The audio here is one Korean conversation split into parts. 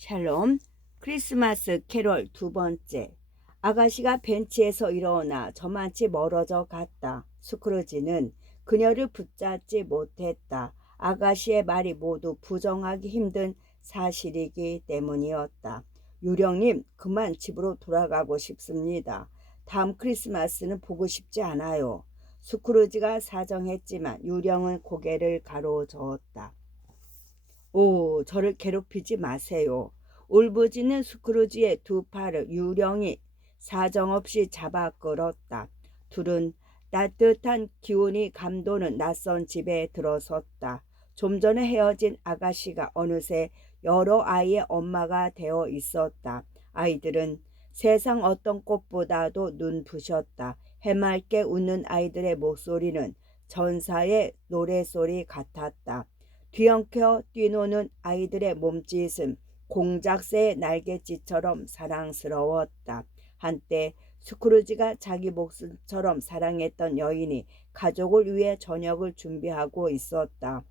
샬롬. 크리스마스 캐롤 두 번째. 아가씨가 벤치에서 일어나 저만치 멀어져 갔다. 스크루지는 그녀를 붙잡지 못했다. 아가씨의 말이 모두 부정하기 힘든 사실이기 때문이었다. 유령님, 그만 집으로 돌아가고 싶습니다. 다음 크리스마스는 보고 싶지 않아요. 스크루지가 사정했지만 유령은 고개를 가로저었다. 오, 저를 괴롭히지 마세요. 울부짖는 스크루지의 두 팔을 유령이 사정없이 잡아 끌었다. 둘은 따뜻한 기운이 감도는 낯선 집에 들어섰다. 좀 전에 헤어진 아가씨가 어느새 여러 아이의 엄마가 되어 있었다. 아이들은 세상 어떤 꽃보다도 눈부셨다. 해맑게 웃는 아이들의 목소리는 전사의 노래소리 같았다. 뒤엉켜 뛰노는 아이들의 몸짓은 공작새의 날갯짓처럼 사랑스러웠다. 한때 스크루지가 자기 목숨처럼 사랑했던 여인이 가족을 위해 저녁을 준비하고 있었다.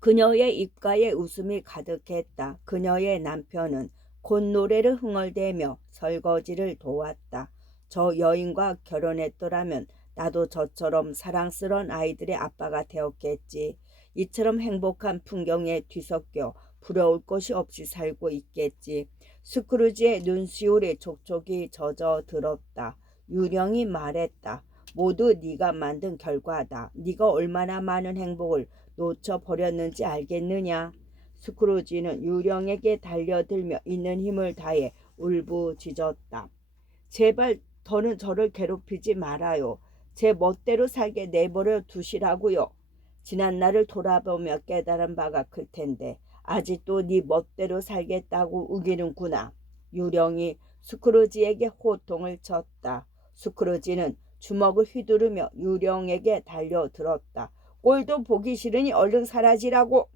그녀의 입가에 웃음이 가득했다. 그녀의 남편은 콧노래를 흥얼대며 설거지를 도왔다. 저 여인과 결혼했더라면 나도 저처럼 사랑스러운 아이들의 아빠가 되었겠지. 이처럼 행복한 풍경에 뒤섞여 부러울 것이 없이 살고 있겠지. 스크루지의 눈시울이 촉촉이 젖어들었다. 유령이 말했다. 모두 네가 만든 결과다. 네가 얼마나 많은 행복을 놓쳐버렸는지 알겠느냐? 스크루지는 유령에게 달려들며 있는 힘을 다해 울부짖었다. 제발 더는 저를 괴롭히지 말아요. 제 멋대로 살게 내버려 두시라고요. 지난 날을 돌아보며 깨달은 바가 클 텐데 아직도 네 멋대로 살겠다고 우기는구나. 유령이 스크루지에게 호통을 쳤다. 스크루지는 주먹을 휘두르며 유령에게 달려들었다. 꼴도 보기 싫으니 얼른 사라지라고.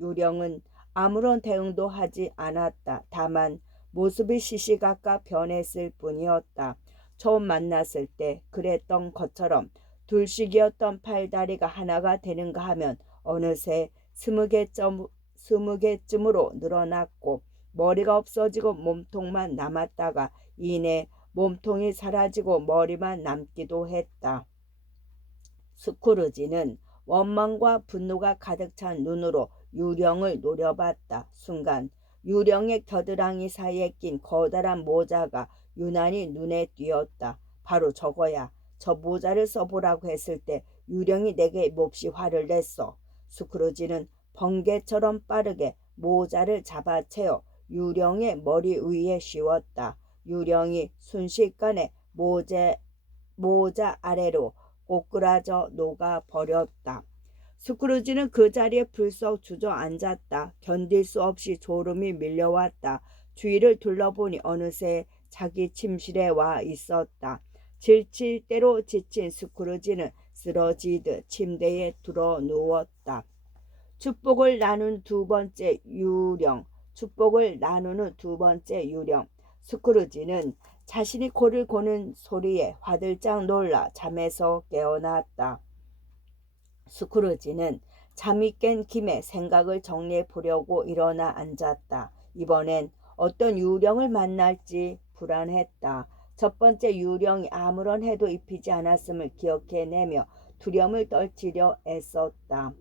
유령은 아무런 대응도 하지 않았다. 다만 모습이 시시각각 변했을 뿐이었다. 처음 만났을 때 그랬던 것처럼 둘씩이었던 팔다리가 하나가 되는가 하면 어느새 20개쯤으로 늘어났고 머리가 없어지고 몸통만 남았다가 이내 몸통이 사라지고 머리만 남기도 했다. 스크루지는 원망과 분노가 가득 찬 눈으로 유령을 노려봤다. 순간 유령의 겨드랑이 사이에 낀 커다란 모자가 유난히 눈에 띄었다. 바로 저거야. 저 모자를 써보라고 했을 때 유령이 내게 몹시 화를 냈어. 스크루지는 번개처럼 빠르게 모자를 잡아채어 유령의 머리 위에 씌웠다. 유령이 순식간에 모자 아래로 꼬꾸라져 녹아버렸다. 스크루지는 그 자리에 불썩 주저앉았다. 견딜 수 없이 졸음이 밀려왔다. 주위를 둘러보니 어느새 자기 침실에 와 있었다. 질질대로 지친 스크루지는 쓰러지듯 침대에 들어 누웠다. 축복을 나눈 두 번째 유령. 축복을 나누는 두 번째 유령. 스크루지는 자신이 코를 고는 소리에 화들짝 놀라 잠에서 깨어났다. 스크루지는 잠이 깬 김에 생각을 정리해 보려고 일어나 앉았다. 이번엔 어떤 유령을 만날지 불안했다. 첫 번째 유령이 아무런 해도 입히지 않았음을 기억해내며 두려움을 떨치려 애썼다.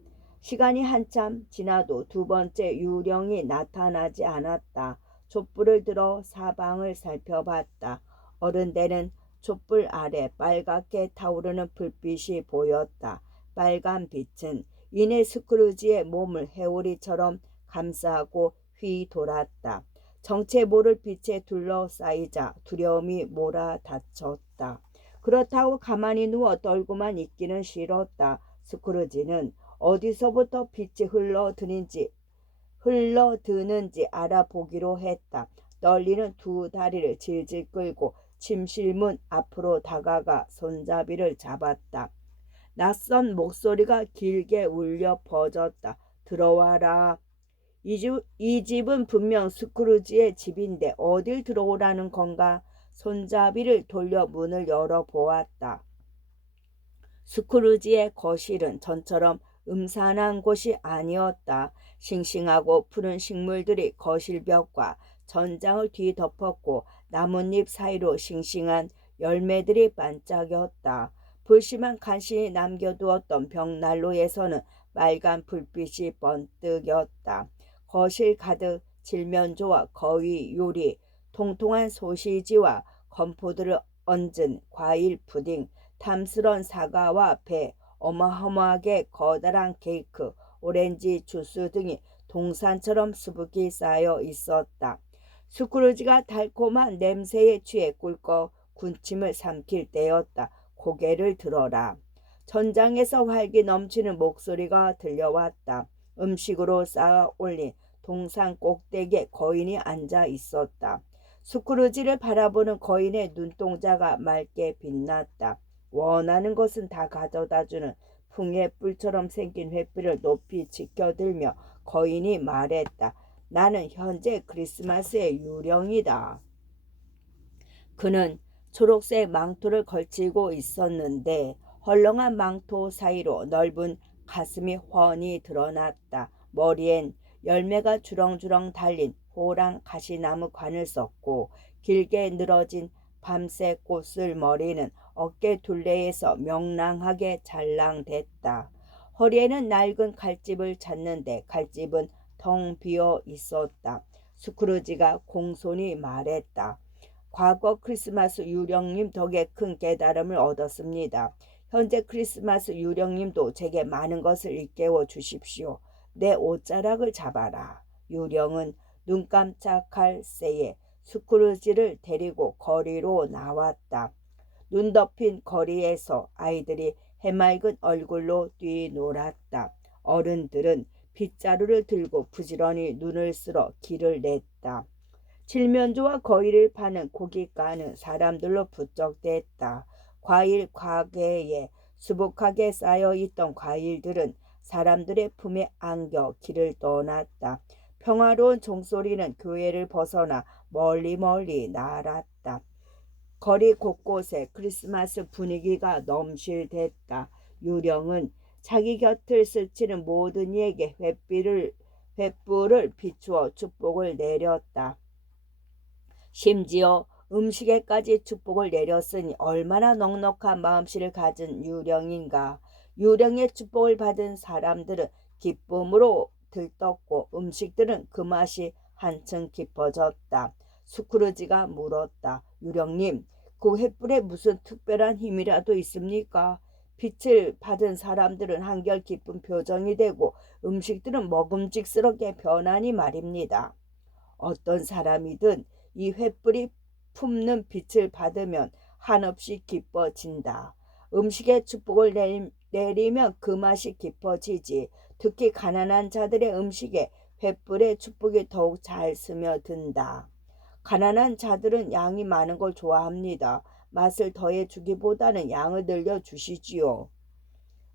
시간이 한참 지나도 두 번째 유령이 나타나지 않았다. 촛불을 들어 사방을 살펴봤다. 어른들은 촛불 아래 빨갛게 타오르는 불빛이 보였다. 빨간 빛은 이내 스크루지의 몸을 해오리처럼 감싸고 휘돌았다. 정체 모를 빛에 둘러싸이자 두려움이 몰아닥쳤다. 그렇다고 가만히 누워 떨고만 있기는 싫었다. 스크루지는 어디서부터 빛이 흘러드는지 알아보기로 했다. 떨리는 두 다리를 질질 끌고 침실문 앞으로 다가가 손잡이를 잡았다. 낯선 목소리가 길게 울려 퍼졌다. 들어와라. 이 집은 분명 스크루지의 집인데 어딜 들어오라는 건가? 손잡이를 돌려 문을 열어보았다. 스크루지의 거실은 전처럼 음산한 곳이 아니었다. 싱싱하고 푸른 식물들이 거실벽과 전장을 뒤덮었고 나뭇잎 사이로 싱싱한 열매들이 반짝였다. 불심한 간신히 남겨두었던 벽난로에서는 빨간 불빛이 번뜩였다. 거실 가득 칠면조와 거위 요리, 통통한 소시지와 건포도를 얹은 과일 푸딩, 탐스런 사과와 배, 어마어마하게 커다란 케이크, 오렌지 주스 등이 동산처럼 수북이 쌓여 있었다. 스크루지가 달콤한 냄새에 취해 꿀꺽 군침을 삼킬 때였다. 고개를 들어라. 천장에서 활기 넘치는 목소리가 들려왔다. 음식으로 쌓아 올린 동산 꼭대기에 거인이 앉아 있었다. 스크루지를 바라보는 거인의 눈동자가 맑게 빛났다. 원하는 것은 다 가져다주는 풍의 뿔처럼 생긴 횃불을 높이 지켜들며 거인이 말했다. 나는 현재 크리스마스의 유령이다. 그는 초록색 망토를 걸치고 있었는데 헐렁한 망토 사이로 넓은 가슴이 훤히 드러났다. 머리엔 열매가 주렁주렁 달린 호랑 가시나무 관을 썼고 길게 늘어진 밤새 꽃을 머리는 어깨 둘레에서 명랑하게 잘랑댔다. 허리에는 낡은 칼집을 찾는데 칼집은 텅 비어 있었다. 스크루지가 공손히 말했다. 과거 크리스마스 유령님 덕에 큰 깨달음을 얻었습니다. 현재 크리스마스 유령님도 제게 많은 것을 일깨워 주십시오. 내 옷자락을 잡아라. 유령은 눈 깜짝할 새에 스크루지를 데리고 거리로 나왔다. 눈 덮인 거리에서 아이들이 해맑은 얼굴로 뛰놀았다. 어른들은 빗자루를 들고 부지런히 눈을 쓸어 길을 냈다. 칠면조와 거위를 파는 고깃가는 사람들로 부쩍댔다. 과일 가게에 수북하게 쌓여있던 과일들은 사람들의 품에 안겨 길을 떠났다. 평화로운 종소리는 교회를 벗어나 멀리 날았다. 거리 곳곳에 크리스마스 분위기가 넘실댔다. 유령은 자기 곁을 스치는 모든 이에게 횃불을 비추어 축복을 내렸다. 심지어 음식에까지 축복을 내렸으니 얼마나 넉넉한 마음씨를 가진 유령인가. 유령의 축복을 받은 사람들은 기쁨으로 들떴고 음식들은 그 맛이 한층 깊어졌다. 스크루지가 물었다. 유령님, 그 횃불에 무슨 특별한 힘이라도 있습니까? 빛을 받은 사람들은 한결 기쁜 표정이 되고 음식들은 먹음직스럽게 변하니 말입니다. 어떤 사람이든 이 횃불이 품는 빛을 받으면 한없이 기뻐진다. 음식에 축복을 내리면 그 맛이 깊어지지. 특히 가난한 자들의 음식에 횃불의 축복이 더욱 잘 스며든다. 가난한 자들은 양이 많은 걸 좋아합니다. 맛을 더해주기보다는 양을 늘려주시지요.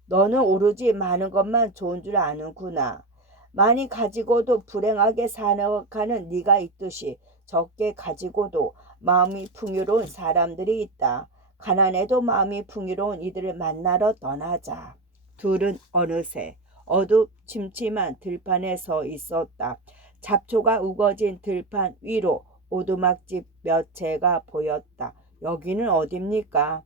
너는 오로지 많은 것만 좋은 줄 아는구나. 많이 가지고도 불행하게 살아가는 네가 있듯이 적게 가지고도 마음이 풍요로운 사람들이 있다. 가난해도 마음이 풍요로운 이들을 만나러 떠나자. 둘은 어느새 어둡침침한 들판에 서 있었다. 잡초가 우거진 들판 위로 오두막집 몇 채가 보였다. 여기는 어딥니까?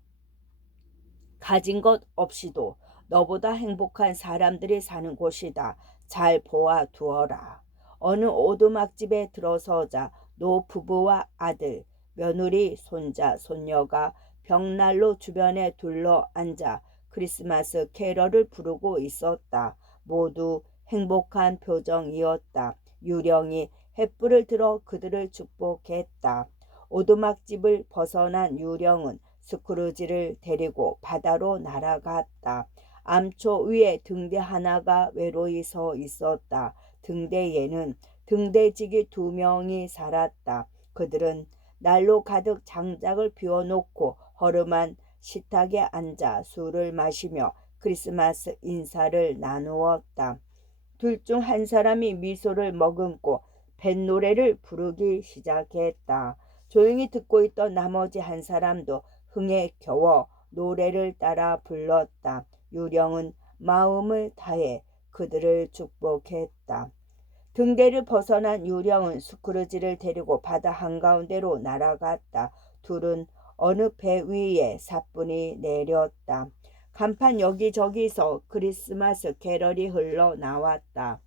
가진 것 없이도 너보다 행복한 사람들이 사는 곳이다. 잘 보아 두어라. 어느 오두막집에 들어서자 노 부부와 아들, 며느리, 손자, 손녀가 벽난로 주변에 둘러 앉아 크리스마스 캐럴을 부르고 있었다. 모두 행복한 표정이었다. 유령이 횃불을 들어 그들을 축복했다. 오두막집을 벗어난 유령은 스크루지를 데리고 바다로 날아갔다. 암초 위에 등대 하나가 외로이 서 있었다. 등대에는 등대지기 2명이 살았다. 그들은 난로 가득 장작을 비워놓고 허름한 식탁에 앉아 술을 마시며 크리스마스 인사를 나누었다. 둘 중 한 사람이 미소를 머금고 뱃노래를 부르기 시작했다. 조용히 듣고 있던 나머지 한 사람도 흥에 겨워 노래를 따라 불렀다. 유령은 마음을 다해 그들을 축복했다. 등대를 벗어난 유령은 스크루지를 데리고 바다 한가운데로 날아갔다. 둘은 어느 배 위에 사뿐히 내렸다. 간판 여기저기서 크리스마스 캐럴이 흘러나왔다.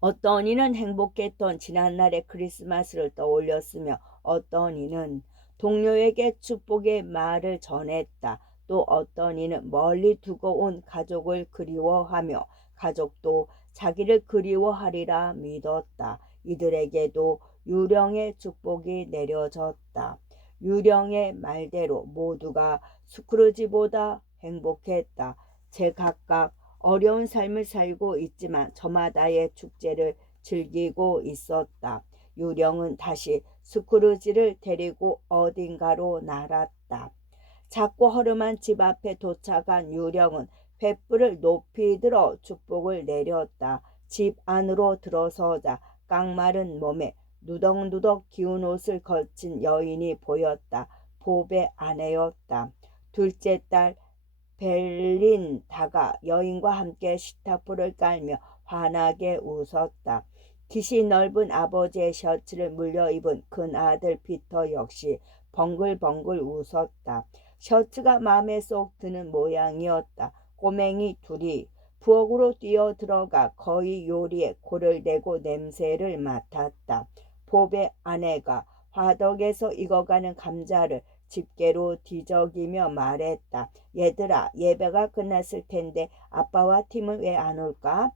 어떤 이는 행복했던 지난날의 크리스마스를 떠올렸으며 어떤 이는 동료에게 축복의 말을 전했다. 또 어떤 이는 멀리 두고 온 가족을 그리워하며 가족도 자기를 그리워하리라 믿었다. 이들에게도 유령의 축복이 내려졌다. 유령의 말대로 모두가 스크루지보다 행복했다. 제각각 어려운 삶을 살고 있지만 저마다의 축제를 즐기고 있었다. 유령은 다시 스크루지를 데리고 어딘가로 날았다. 작고 허름한 집 앞에 도착한 유령은 횃불을 높이 들어 축복을 내렸다. 집 안으로 들어서자 깡마른 몸에 누덕누덕 기운 옷을 걸친 여인이 보였다. 봅의 아내였다. 둘째 딸 벨린다가 여인과 함께 식탁불을 깔며 환하게 웃었다. 깃이 넓은 아버지의 셔츠를 물려 입은 큰아들 피터 역시 벙글벙글 웃었다. 셔츠가 마음에 쏙 드는 모양이었다. 꼬맹이 둘이 부엌으로 뛰어 들어가 거의 요리에 골을 대고 냄새를 맡았다. 봅의 아내가 화덕에서 익어가는 감자를 집게로 뒤적이며 말했다. 얘들아, 예배가 끝났을 텐데 아빠와 팀은 왜 안 올까?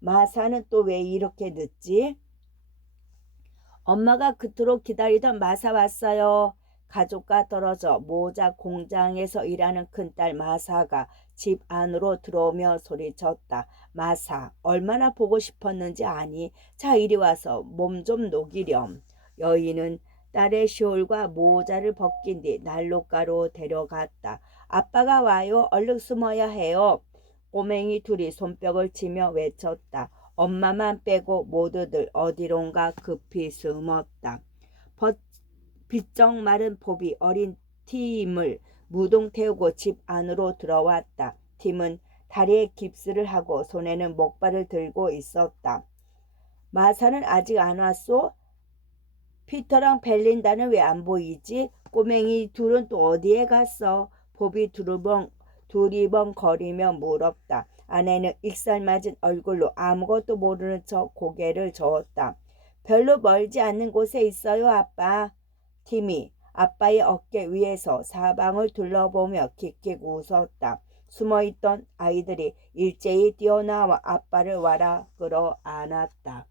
마사는 또 왜 이렇게 늦지? 엄마가 그토록 기다리던 마사 왔어요. 가족과 떨어져 모자 공장에서 일하는 큰딸 마사가 집 안으로 들어오며 소리쳤다. 마사, 얼마나 보고 싶었는지 아니? 자, 이리 와서 몸 좀 녹이렴. 여인은 딸의 숄과 모자를 벗긴 뒤 난로가로 데려갔다. 아빠가 와요. 얼른 숨어야 해요. 꼬맹이 둘이 손뼉을 치며 외쳤다. 엄마만 빼고 모두들 어디론가 급히 숨었다. 비쩍 마른 봅이 어린 팀을 무동 태우고 집 안으로 들어왔다. 팀은 다리에 깁스를 하고 손에는 목발을 들고 있었다. 마사는 아직 안 왔소? 피터랑 벨린다는 왜 안 보이지? 꼬맹이 둘은 또 어디에 갔어? 봅이 두리번거리며 물었다. 아내는 익살맞은 얼굴로 아무것도 모르는 척 고개를 저었다. 별로 멀지 않는 곳에 있어요, 아빠. 팀이 아빠의 어깨 위에서 사방을 둘러보며 킥킥 웃었다. 숨어있던 아이들이 일제히 뛰어나와 아빠를 와라 끌어안았다.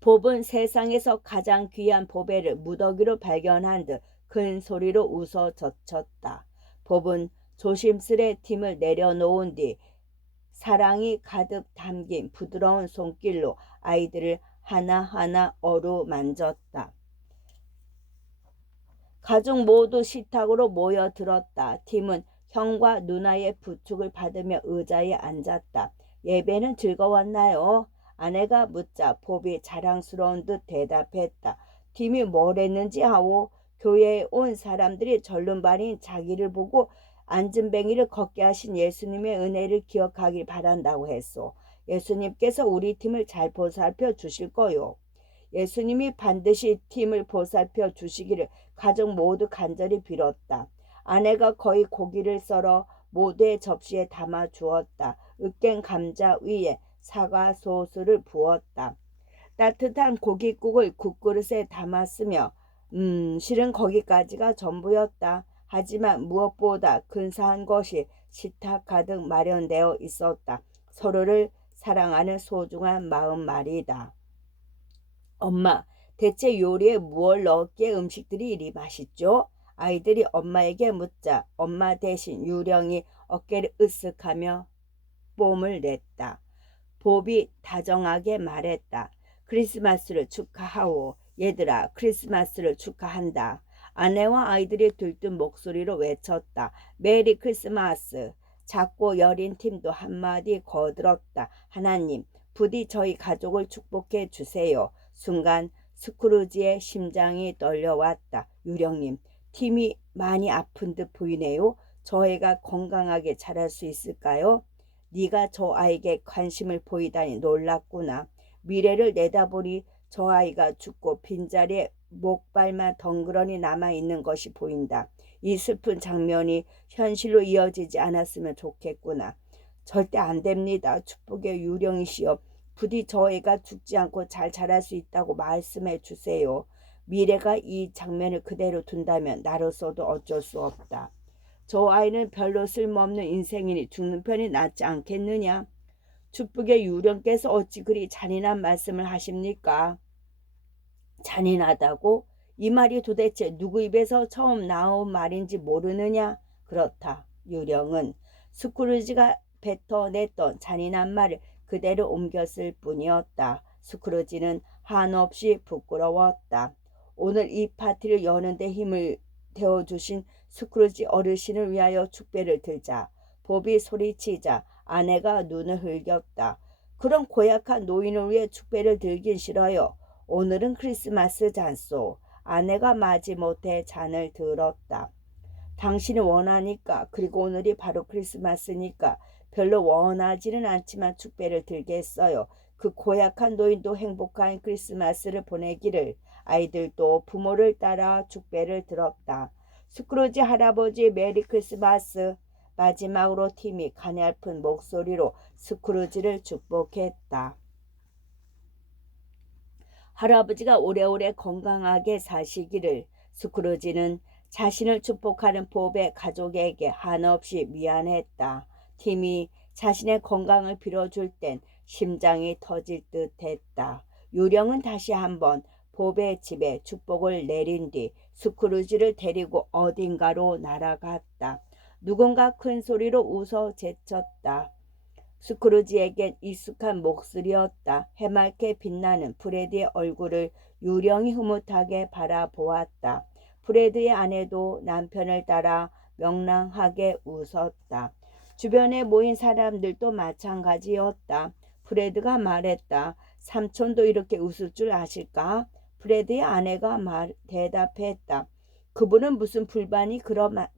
봅은 세상에서 가장 귀한 보배를 무더기로 발견한 듯 큰 소리로 웃어 젖혔다. 봅은 조심스레 팀을 내려놓은 뒤 사랑이 가득 담긴 부드러운 손길로 아이들을 하나하나 어루만졌다. 가족 모두 식탁으로 모여들었다. 팀은 형과 누나의 부축을 받으며 의자에 앉았다. 예배는 즐거웠나요? 아내가 묻자 봅이 자랑스러운 듯 대답했다. 팀이 뭘 했는지 아오? 교회에 온 사람들이 절름발인 자기를 보고 안전뱅이를 걷게 하신 예수님의 은혜를 기억하길 바란다고 했소. 예수님께서 우리 팀을 잘 보살펴 주실 거요. 예수님이 반드시 팀을 보살펴 주시기를 가족 모두 간절히 빌었다. 아내가 거의 고기를 썰어 모두의 접시에 담아 주었다. 으깬 감자 위에 사과 소스를 부었다. 따뜻한 고깃국을 국그릇에 담았으며 실은 거기까지가 전부였다. 하지만 무엇보다 근사한 것이 식탁 가득 마련되어 있었다. 서로를 사랑하는 소중한 마음 말이다. 엄마, 대체 요리에 무얼 넣었기에 음식들이 이리 맛있죠? 아이들이 엄마에게 묻자 엄마 대신 유령이 어깨를 으쓱하며 뽐을 냈다. 봅이 다정하게 말했다. 크리스마스를 축하하오. 얘들아, 크리스마스를 축하한다. 아내와 아이들이 들뜬 목소리로 외쳤다. 메리 크리스마스. 작고 여린 팀도 한마디 거들었다. 하나님, 부디 저희 가족을 축복해 주세요. 순간 스크루지의 심장이 떨려왔다. 유령님, 팀이 많이 아픈 듯 보이네요. 저 애가 건강하게 자랄 수 있을까요? 네가 저 아이에게 관심을 보이다니 놀랍구나. 미래를 내다보니 저 아이가 죽고 빈자리에 목발만 덩그러니 남아있는 것이 보인다. 이 슬픈 장면이 현실로 이어지지 않았으면 좋겠구나. 절대 안 됩니다. 축복의 유령이시여. 부디 저 애가 죽지 않고 잘 자랄 수 있다고 말씀해 주세요. 미래가 이 장면을 그대로 둔다면 나로서도 어쩔 수 없다. 저 아이는 별로 쓸모없는 인생이니 죽는 편이 낫지 않겠느냐? 축복의 유령께서 어찌 그리 잔인한 말씀을 하십니까? 잔인하다고? 이 말이 도대체 누구 입에서 처음 나온 말인지 모르느냐? 그렇다. 유령은 스크루지가 뱉어냈던 잔인한 말을 그대로 옮겼을 뿐이었다. 스크루지는 한없이 부끄러웠다. 오늘 이 파티를 여는데 힘을 되어주신 스크루지 어르신을 위하여 축배를 들자. 봅이 소리치자 아내가 눈을 흘겼다. 그런 고약한 노인을 위해 축배를 들긴 싫어요. 오늘은 크리스마스잖소. 아내가 마지못해 잔을 들었다. 당신이 원하니까, 그리고 오늘이 바로 크리스마스니까 별로 원하지는 않지만 축배를 들겠어요. 그 고약한 노인도 행복한 크리스마스를 보내기를. 아이들도 부모를 따라 축배를 들었다. 스크루지 할아버지 메리 크리스마스. 마지막으로 팀이 가냘픈 목소리로 스크루지를 축복했다. 할아버지가 오래오래 건강하게 사시기를. 스크루지는 자신을 축복하는 봅의 가족에게 한없이 미안했다. 팀이 자신의 건강을 빌어줄 땐 심장이 터질 듯했다. 유령은 다시 한번 봅의 집에 축복을 내린 뒤 스크루지를 데리고 어딘가로 날아갔다. 누군가 큰 소리로 웃어 제쳤다. 스크루지에겐 익숙한 목소리였다. 해맑게 빛나는 프레드의 얼굴을 유령이 흐뭇하게 바라보았다. 프레드의 아내도 남편을 따라 명랑하게 웃었다. 주변에 모인 사람들도 마찬가지였다. 프레드가 말했다. 삼촌도 이렇게 웃을 줄 아실까? 프레드의 아내가 대답했다. 그분은 무슨 불만이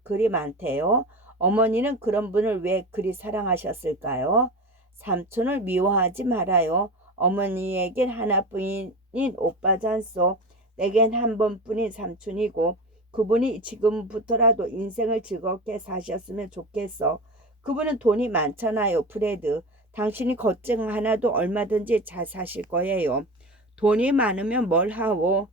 그리 많대요? 어머니는 그런 분을 왜 그리 사랑하셨을까요? 삼촌을 미워하지 말아요. 어머니에겐 하나뿐인 오빠잖소. 내겐 한 번뿐인 삼촌이고 그분이 지금부터라도 인생을 즐겁게 사셨으면 좋겠어. 그분은 돈이 많잖아요, 프레드. 당신이 걱정 하나도 얼마든지 잘 사실 거예요. 돈이 많으면 뭘 하오?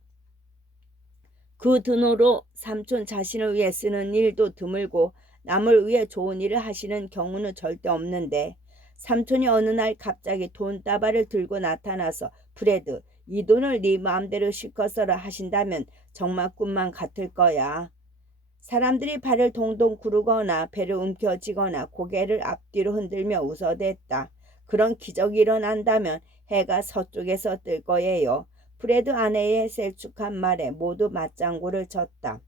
그 돈으로 삼촌 자신을 위해 쓰는 일도 드물고 남을 위해 좋은 일을 하시는 경우는 절대 없는데 삼촌이 어느 날 갑자기 돈다발을 들고 나타나서 프레드, 이 돈을 네 마음대로 실컷 써라 하신다면 정말 꿈만 같을 거야. 사람들이 발을 동동 구르거나 배를 움켜쥐거나 고개를 앞뒤로 흔들며 웃어댔다. 그런 기적이 일어난다면 해가 서쪽에서 뜰 거예요. 프레드 아내의 셀쭉한 말에 모두 맞장구를 쳤다.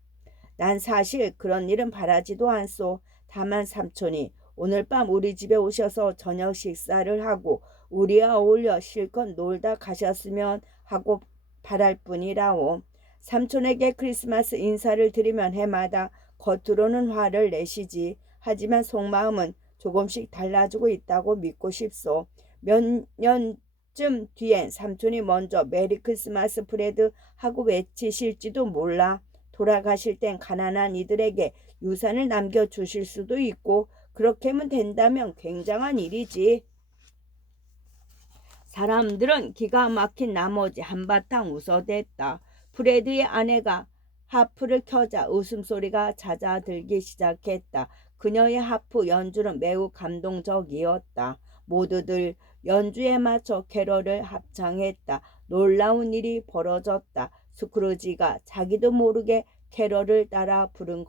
난 사실 그런 일은 바라지도 않소. 다만 삼촌이 오늘 밤 우리 집에 오셔서 저녁 식사를 하고 우리와 어울려 실컷 놀다 가셨으면 하고 바랄 뿐이라오. 삼촌에게 크리스마스 인사를 드리면 해마다 겉으로는 화를 내시지. 하지만 속마음은 조금씩 달라지고 있다고 믿고 싶소. 몇 년쯤 뒤엔 삼촌이 먼저 메리 크리스마스 프레드 하고 외치실지도 몰라. 돌아가실 땐 가난한 이들에게 유산을 남겨주실 수도 있고 그렇게만 된다면 굉장한 일이지. 사람들은 기가 막힌 나머지 한바탕 웃어댔다. 프레드의 아내가 하프를 켜자 웃음소리가 잦아들기 시작했다. 그녀의 하프 연주는 매우 감동적이었다. 모두들 연주에 맞춰 캐럴을 합창했다. 놀라운 일이 벌어졌다. 스크루지가 자기도 모르게 캐럴을 따라 부른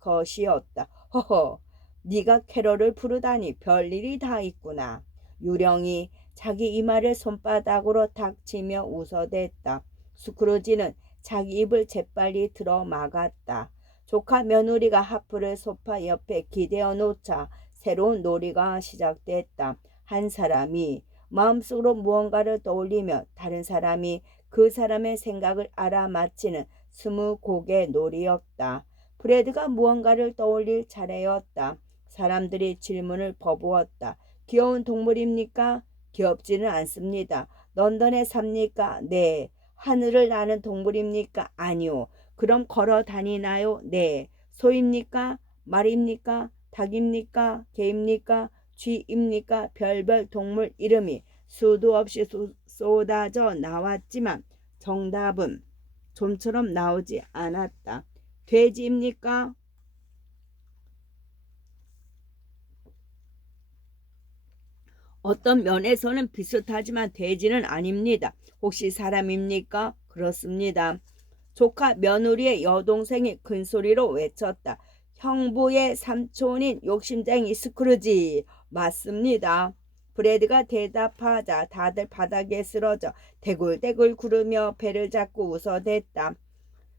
것이었다. 허허, 네가 캐럴을 부르다니 별일이 다 있구나. 유령이 자기 이마를 손바닥으로 탁 치며 웃어댔다. 스크루지는 자기 입을 재빨리 들어 막았다. 조카 며느리가 하프를 소파 옆에 기대어 놓자 새로운 놀이가 시작됐다. 한 사람이 마음속으로 무언가를 떠올리며 다른 사람이 그 사람의 생각을 알아맞히는 스무고개 놀이였다. 프레드가 무언가를 떠올릴 차례였다. 사람들이 질문을 퍼부었다. 귀여운 동물입니까? 귀엽지는 않습니다. 런던에 삽니까? 네. 하늘을 나는 동물입니까? 아니요. 그럼 걸어 다니나요? 네. 소입니까? 말입니까? 닭입니까? 개입니까? 쥐입니까? 별별 동물 이름이 수도 없이 쏟아져 나왔지만 정답은 좀처럼 나오지 않았다. 돼지입니까? 어떤 면에서는 비슷하지만 돼지는 아닙니다. 혹시 사람입니까? 그렇습니다. 조카 며느리의 여동생이 큰소리로 외쳤다. 형부의 삼촌인 욕심쟁이 스크루지. 맞습니다. 브래드가 대답하자 다들 바닥에 쓰러져 대굴대굴 구르며 배를 잡고 웃어댔다.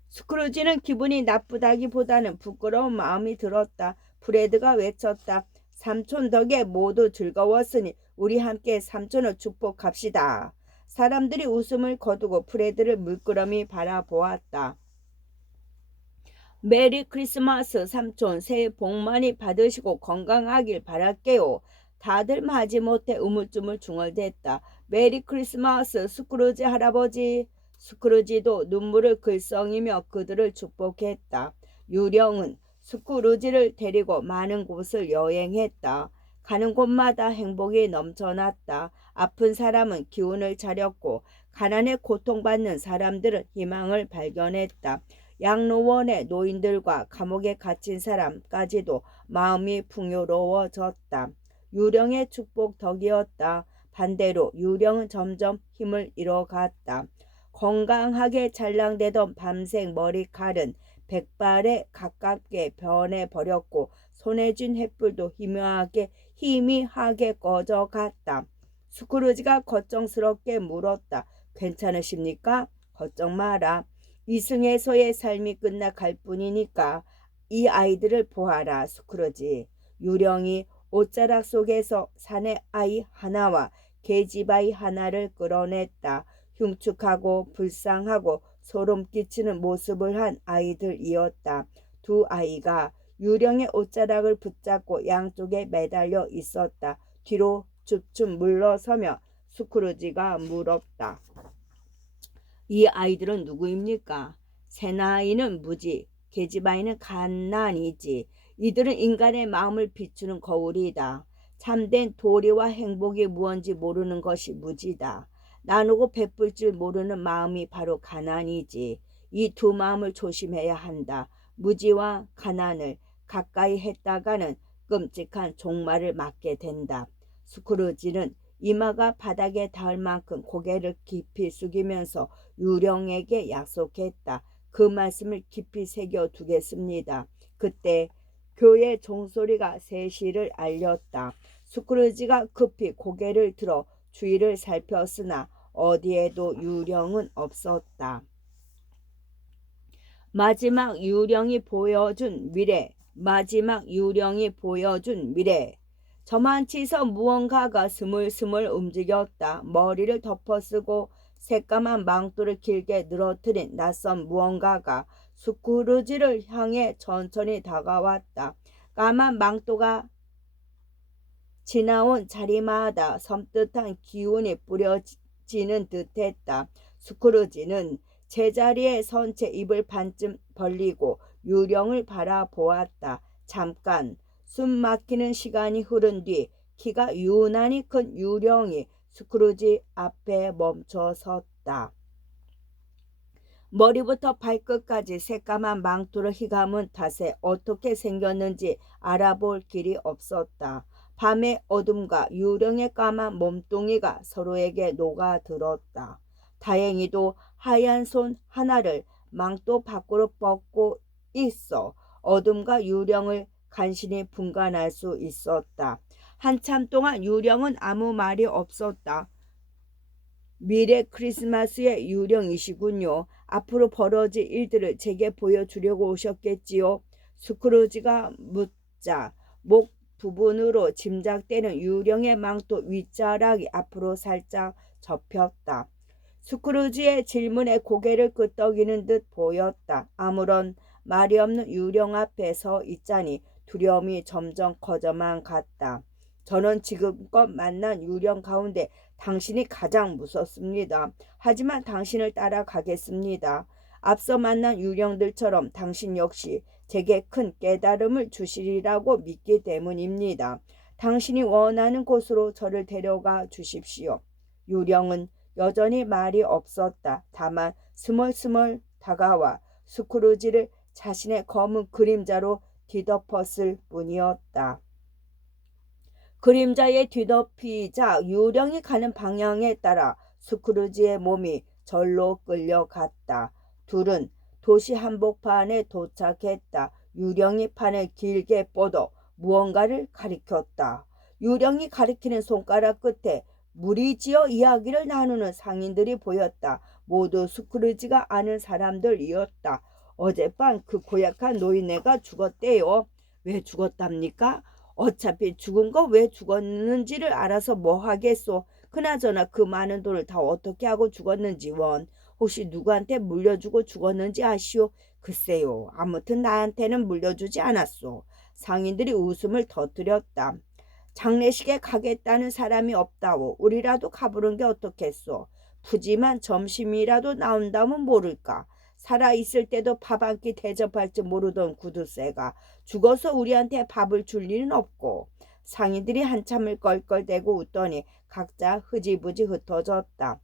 스크루지는 기분이 나쁘다기보다는 부끄러운 마음이 들었다. 브래드가 외쳤다. 삼촌 덕에 모두 즐거웠으니 우리 함께 삼촌을 축복합시다. 사람들이 웃음을 거두고 프레드를 물끄러미 바라보았다. 메리 크리스마스 삼촌 새해 복 많이 받으시고 건강하길 바랄게요. 다들 마지못해 우물쭈물 중얼댔다. 메리 크리스마스 스크루지 할아버지. 스크루지도 눈물을 글썽이며 그들을 축복했다. 유령은 스크루지를 데리고 많은 곳을 여행했다. 가는 곳마다 행복이 넘쳐났다. 아픈 사람은 기운을 차렸고 가난에 고통받는 사람들은 희망을 발견했다. 양로원의 노인들과 감옥에 갇힌 사람까지도 마음이 풍요로워졌다. 유령의 축복 덕이었다. 반대로 유령은 점점 힘을 잃어갔다. 건강하게 잘랑대던 밤색 머리칼은 백발에 가깝게 변해버렸고 손에 쥔 횃불도 희미하게 꺼져갔다. 스크루지가 걱정스럽게 물었다. 괜찮으십니까? 걱정 마라. 이승에서의 삶이 끝나갈 뿐이니까 이 아이들을 보아라 스크루지. 유령이 옷자락 속에서 사내 아이 하나와 계집아이 하나를 끌어냈다. 흉측하고 불쌍하고 소름 끼치는 모습을 한 아이들이었다. 두 아이가 유령의 옷자락을 붙잡고 양쪽에 매달려 있었다. 뒤로 줍줍 물러서며 스크루지가 물었다. 이 아이들은 누구입니까? 새나이는 무지, 계집아이는 갓난이지. 이들은 인간의 마음을 비추는 거울이다. 참된 도리와 행복이 무언지 모르는 것이 무지다. 나누고 베풀 줄 모르는 마음이 바로 가난이지. 이 두 마음을 조심해야 한다. 무지와 가난을 가까이 했다가는 끔찍한 종말을 맞게 된다. 스크루지는 이마가 바닥에 닿을 만큼 고개를 깊이 숙이면서 유령에게 약속했다. 그 말씀을 깊이 새겨두겠습니다. 그때 교회 종소리가 세시를 알렸다. 스크루지가 급히 고개를 들어 주위를 살폈으나 어디에도 유령은 없었다. 마지막 유령이 보여준 미래. 저만치서 무언가가 스물스물 움직였다. 머리를 덮어쓰고 새까만 망토를 길게 늘어뜨린 낯선 무언가가 스크루지를 향해 천천히 다가왔다. 까만 망토가 지나온 자리마다 섬뜩한 기운이 뿌려지는 듯했다. 스크루지는 제자리에 선 채 입을 반쯤 벌리고 유령을 바라보았다. 잠깐 숨 막히는 시간이 흐른 뒤 키가 유난히 큰 유령이 스크루지 앞에 멈춰섰다. 머리부터 발끝까지 새까만 망토를 휘감은 탓에 어떻게 생겼는지 알아볼 길이 없었다. 밤의 어둠과 유령의 까만 몸뚱이가 서로에게 녹아들었다. 다행히도 하얀 손 하나를 망토 밖으로 뻗고 있어 어둠과 유령을 간신히 분간할 수 있었다. 한참 동안 유령은 아무 말이 없었다. 미래 크리스마스의 유령이시군요. 앞으로 벌어질 일들을 제게 보여주려고 오셨겠지요. 스크루지가 묻자 목 부분으로 짐작되는 유령의 망토 윗자락이 앞으로 살짝 접혔다. 스크루지의 질문에 고개를 끄덕이는 듯 보였다. 아무런 말이 없는 유령 앞에 서 있자니 두려움이 점점 커져만 갔다. 저는 지금껏 만난 유령 가운데 당신이 가장 무섭습니다. 하지만 당신을 따라가겠습니다. 앞서 만난 유령들처럼 당신 역시 제게 큰 깨달음을 주시리라고 믿기 때문입니다. 당신이 원하는 곳으로 저를 데려가 주십시오. 유령은 여전히 말이 없었다. 다만 스멀스멀 다가와 스크루지를 자신의 검은 그림자로 뒤덮었을 뿐이었다. 그림자에 뒤덮이자 유령이 가는 방향에 따라 스크루지의 몸이 절로 끌려갔다. 둘은 도시 한복판에 도착했다. 유령이 판을 길게 뻗어 무언가를 가리켰다. 유령이 가리키는 손가락 끝에 무리지어 이야기를 나누는 상인들이 보였다. 모두 스크루지가 아는 사람들이었다. 어젯밤 그 고약한 노인네가 죽었대요. 왜 죽었답니까? 어차피 죽은 거 왜 죽었는지를 알아서 뭐 하겠소. 그나저나 그 많은 돈을 다 어떻게 하고 죽었는지 원. 혹시 누구한테 물려주고 죽었는지 아시오? 글쎄요. 아무튼 나한테는 물려주지 않았소. 상인들이 웃음을 터뜨렸다. 장례식에 가겠다는 사람이 없다오. 우리라도 가보는 게 어떻겠소. 푸짐한 점심이라도 나온다면 모를까. 살아있을 때도 밥 한 끼 대접할 줄 모르던 구두쇠가 죽어서 우리한테 밥을 줄 일은 없고. 상인들이 한참을 껄껄대고 웃더니 각자 흐지부지 흩어졌다.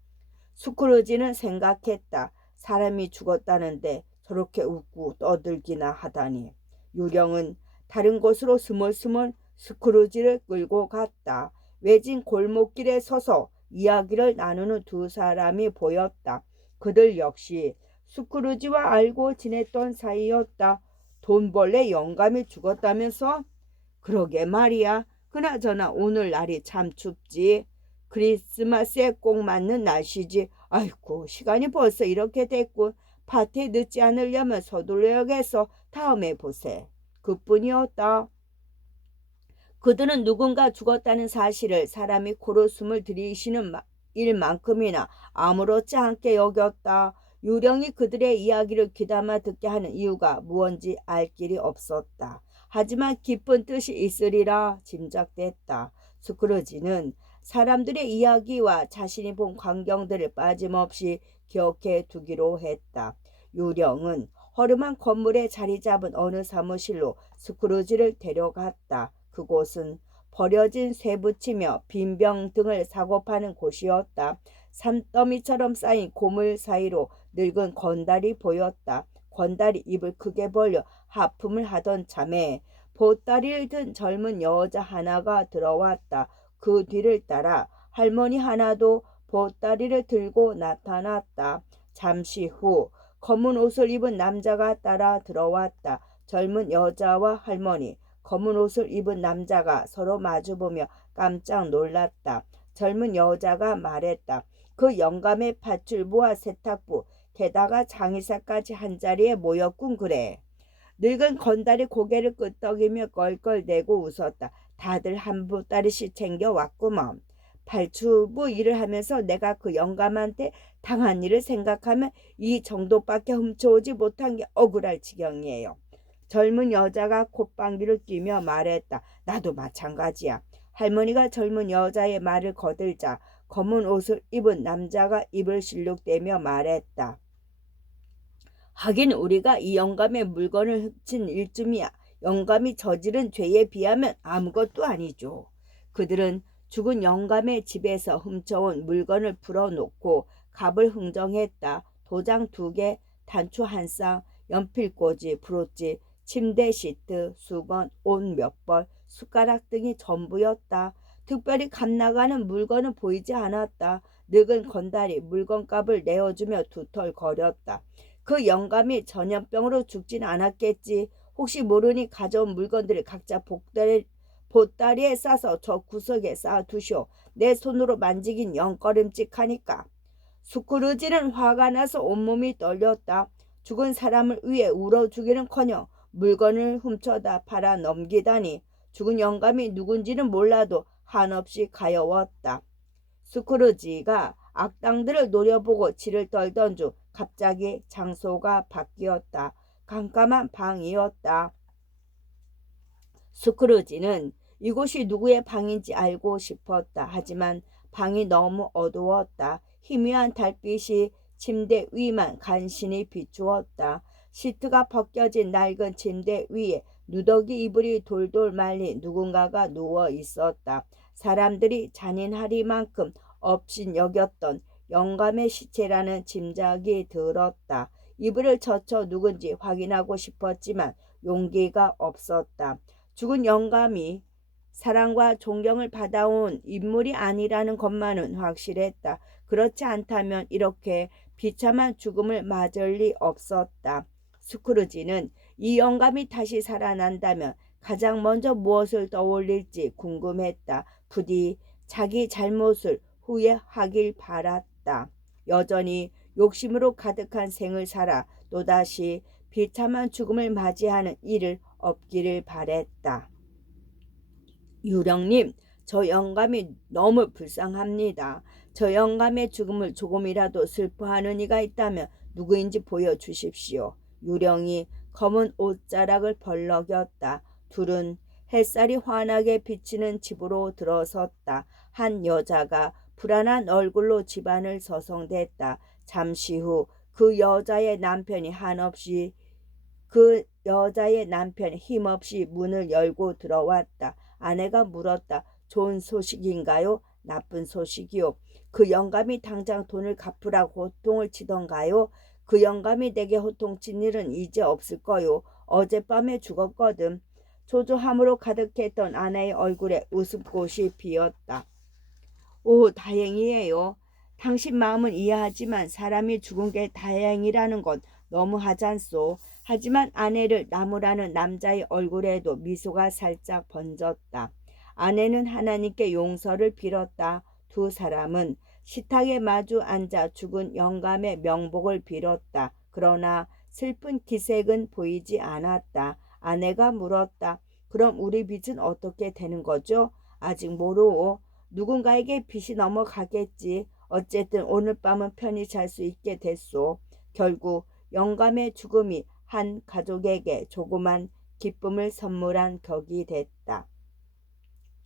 스크루지는 생각했다. 사람이 죽었다는데 저렇게 웃고 떠들기나 하다니. 유령은 다른 곳으로 스멀스멀 스크루지를 끌고 갔다. 외진 골목길에 서서 이야기를 나누는 두 사람이 보였다. 그들 역시 스크루지와 알고 지냈던 사이였다. 돈벌레 영감이 죽었다면서? 그러게 말이야. 그나저나 오늘 날이 참 춥지. 크리스마스에 꼭 맞는 날씨지. 아이고 시간이 벌써 이렇게 됐군. 파티에 늦지 않으려면 서둘러야겠어. 다음에 보세. 그뿐이었다. 그들은 누군가 죽었다는 사실을 사람이 코로 숨을 들이쉬는 일만큼이나 아무렇지 않게 여겼다. 유령이 그들의 이야기를 귀담아 듣게 하는 이유가 무언지 알 길이 없었다. 하지만 깊은 뜻이 있으리라 짐작됐다. 스크루지는 사람들의 이야기와 자신이 본 광경들을 빠짐없이 기억해 두기로 했다. 유령은 허름한 건물에 자리 잡은 어느 사무실로 스크루지를 데려갔다. 그곳은 버려진 쇠붙이며 빈병 등을 사고 파는 곳이었다. 산더미처럼 쌓인 고물 사이로 늙은 건달이 보였다. 건달이 입을 크게 벌려 하품을 하던 참에 보따리를 든 젊은 여자 하나가 들어왔다. 그 뒤를 따라 할머니 하나도 보따리를 들고 나타났다. 잠시 후 검은 옷을 입은 남자가 따라 들어왔다. 젊은 여자와 할머니, 검은 옷을 입은 남자가 서로 마주보며 깜짝 놀랐다. 젊은 여자가 말했다. 그 영감의 팥줄부와 세탁부, 게다가 장의사까지 한자리에 모였군 그래. 늙은 건달이 고개를 끄덕이며 껄껄대고 웃었다. 다들 한 보따리씩 챙겨왔구먼. 발주부 일을 하면서 내가 그 영감한테 당한 일을 생각하면 이 정도밖에 훔쳐오지 못한 게 억울할 지경이에요. 젊은 여자가 콧방귀를 뀌며 말했다. 나도 마찬가지야. 할머니가 젊은 여자의 말을 거들자 검은 옷을 입은 남자가 입을 실룩대며 말했다. 하긴 우리가 이 영감의 물건을 훔친 일쯤이야. 영감이 저지른 죄에 비하면 아무것도 아니죠. 그들은 죽은 영감의 집에서 훔쳐온 물건을 풀어놓고 값을 흥정했다. 도장 2개, 단추 1쌍, 연필꽂이, 브로치, 침대 시트, 수건, 옷 몇 벌, 숟가락 등이 전부였다. 특별히 값 나가는 물건은 보이지 않았다. 늙은 건달이 물건값을 내어주며 두털거렸다. 그 영감이 전염병으로 죽진 않았겠지. 혹시 모르니 가져온 물건들을 각자 보따리에 싸서 저 구석에 쌓아두쇼. 내 손으로 만지긴 영 꺼림칙하니까. 스크루지는 화가 나서 온몸이 떨렸다. 죽은 사람을 위해 울어주기는커녕 물건을 훔쳐다 팔아 넘기다니. 죽은 영감이 누군지는 몰라도 한없이 가여웠다. 스크루지가 악당들을 노려보고 치를 떨던 중 갑자기 장소가 바뀌었다. 깜깜한 방이었다. 스크루지는 이곳이 누구의 방인지 알고 싶었다. 하지만 방이 너무 어두웠다. 희미한 달빛이 침대 위만 간신히 비추었다. 시트가 벗겨진 낡은 침대 위에 누더기 이불이 돌돌 말린 누군가가 누워 있었다. 사람들이 잔인하리만큼 업신여겼던 영감의 시체라는 짐작이 들었다. 이불을 젖혀 누군지 확인하고 싶었지만 용기가 없었다. 죽은 영감이 사랑과 존경을 받아온 인물이 아니라는 것만은 확실했다. 그렇지 않다면 이렇게 비참한 죽음을 맞을 리 없었다. 스크루지는 이 영감이 다시 살아난다면 가장 먼저 무엇을 떠올릴지 궁금했다. 부디 자기 잘못을 후회하길 바랐다. 여전히 욕심으로 가득한 생을 살아 또다시 비참한 죽음을 맞이하는 일을 없기를 바랬다. 유령님, 저 영감이 너무 불쌍합니다. 저 영감의 죽음을 조금이라도 슬퍼하는 이가 있다면 누구인지 보여주십시오. 유령이 검은 옷자락을 벌럭였다. 둘은 햇살이 환하게 비치는 집으로 들어섰다. 한 여자가 불안한 얼굴로 집안을 서성댔다. 잠시 후 그 여자의 남편이 힘없이 문을 열고 들어왔다. 아내가 물었다. 좋은 소식인가요? 나쁜 소식이요. 그 영감이 당장 돈을 갚으라고 호통을 치던가요? 그 영감이 내게 호통친 일은 이제 없을 거요. 어젯밤에 죽었거든. 초조함으로 가득했던 아내의 얼굴에 웃음꽃이 피었다. 오, 다행이에요. 당신 마음은 이해하지만 사람이 죽은 게 다행이라는 건 너무하잖소. 하지만 아내를 나무라는 남자의 얼굴에도 미소가 살짝 번졌다. 아내는 하나님께 용서를 빌었다. 두 사람은 식탁에 마주 앉아 죽은 영감의 명복을 빌었다. 그러나 슬픈 기색은 보이지 않았다. 아내가 물었다. 그럼 우리 빚은 어떻게 되는 거죠? 아직 모르오. 누군가에게 빚이 넘어가겠지. 어쨌든 오늘 밤은 편히 잘 수 있게 됐소. 결국 영감의 죽음이 한 가족에게 조그만 기쁨을 선물한 격이 됐다.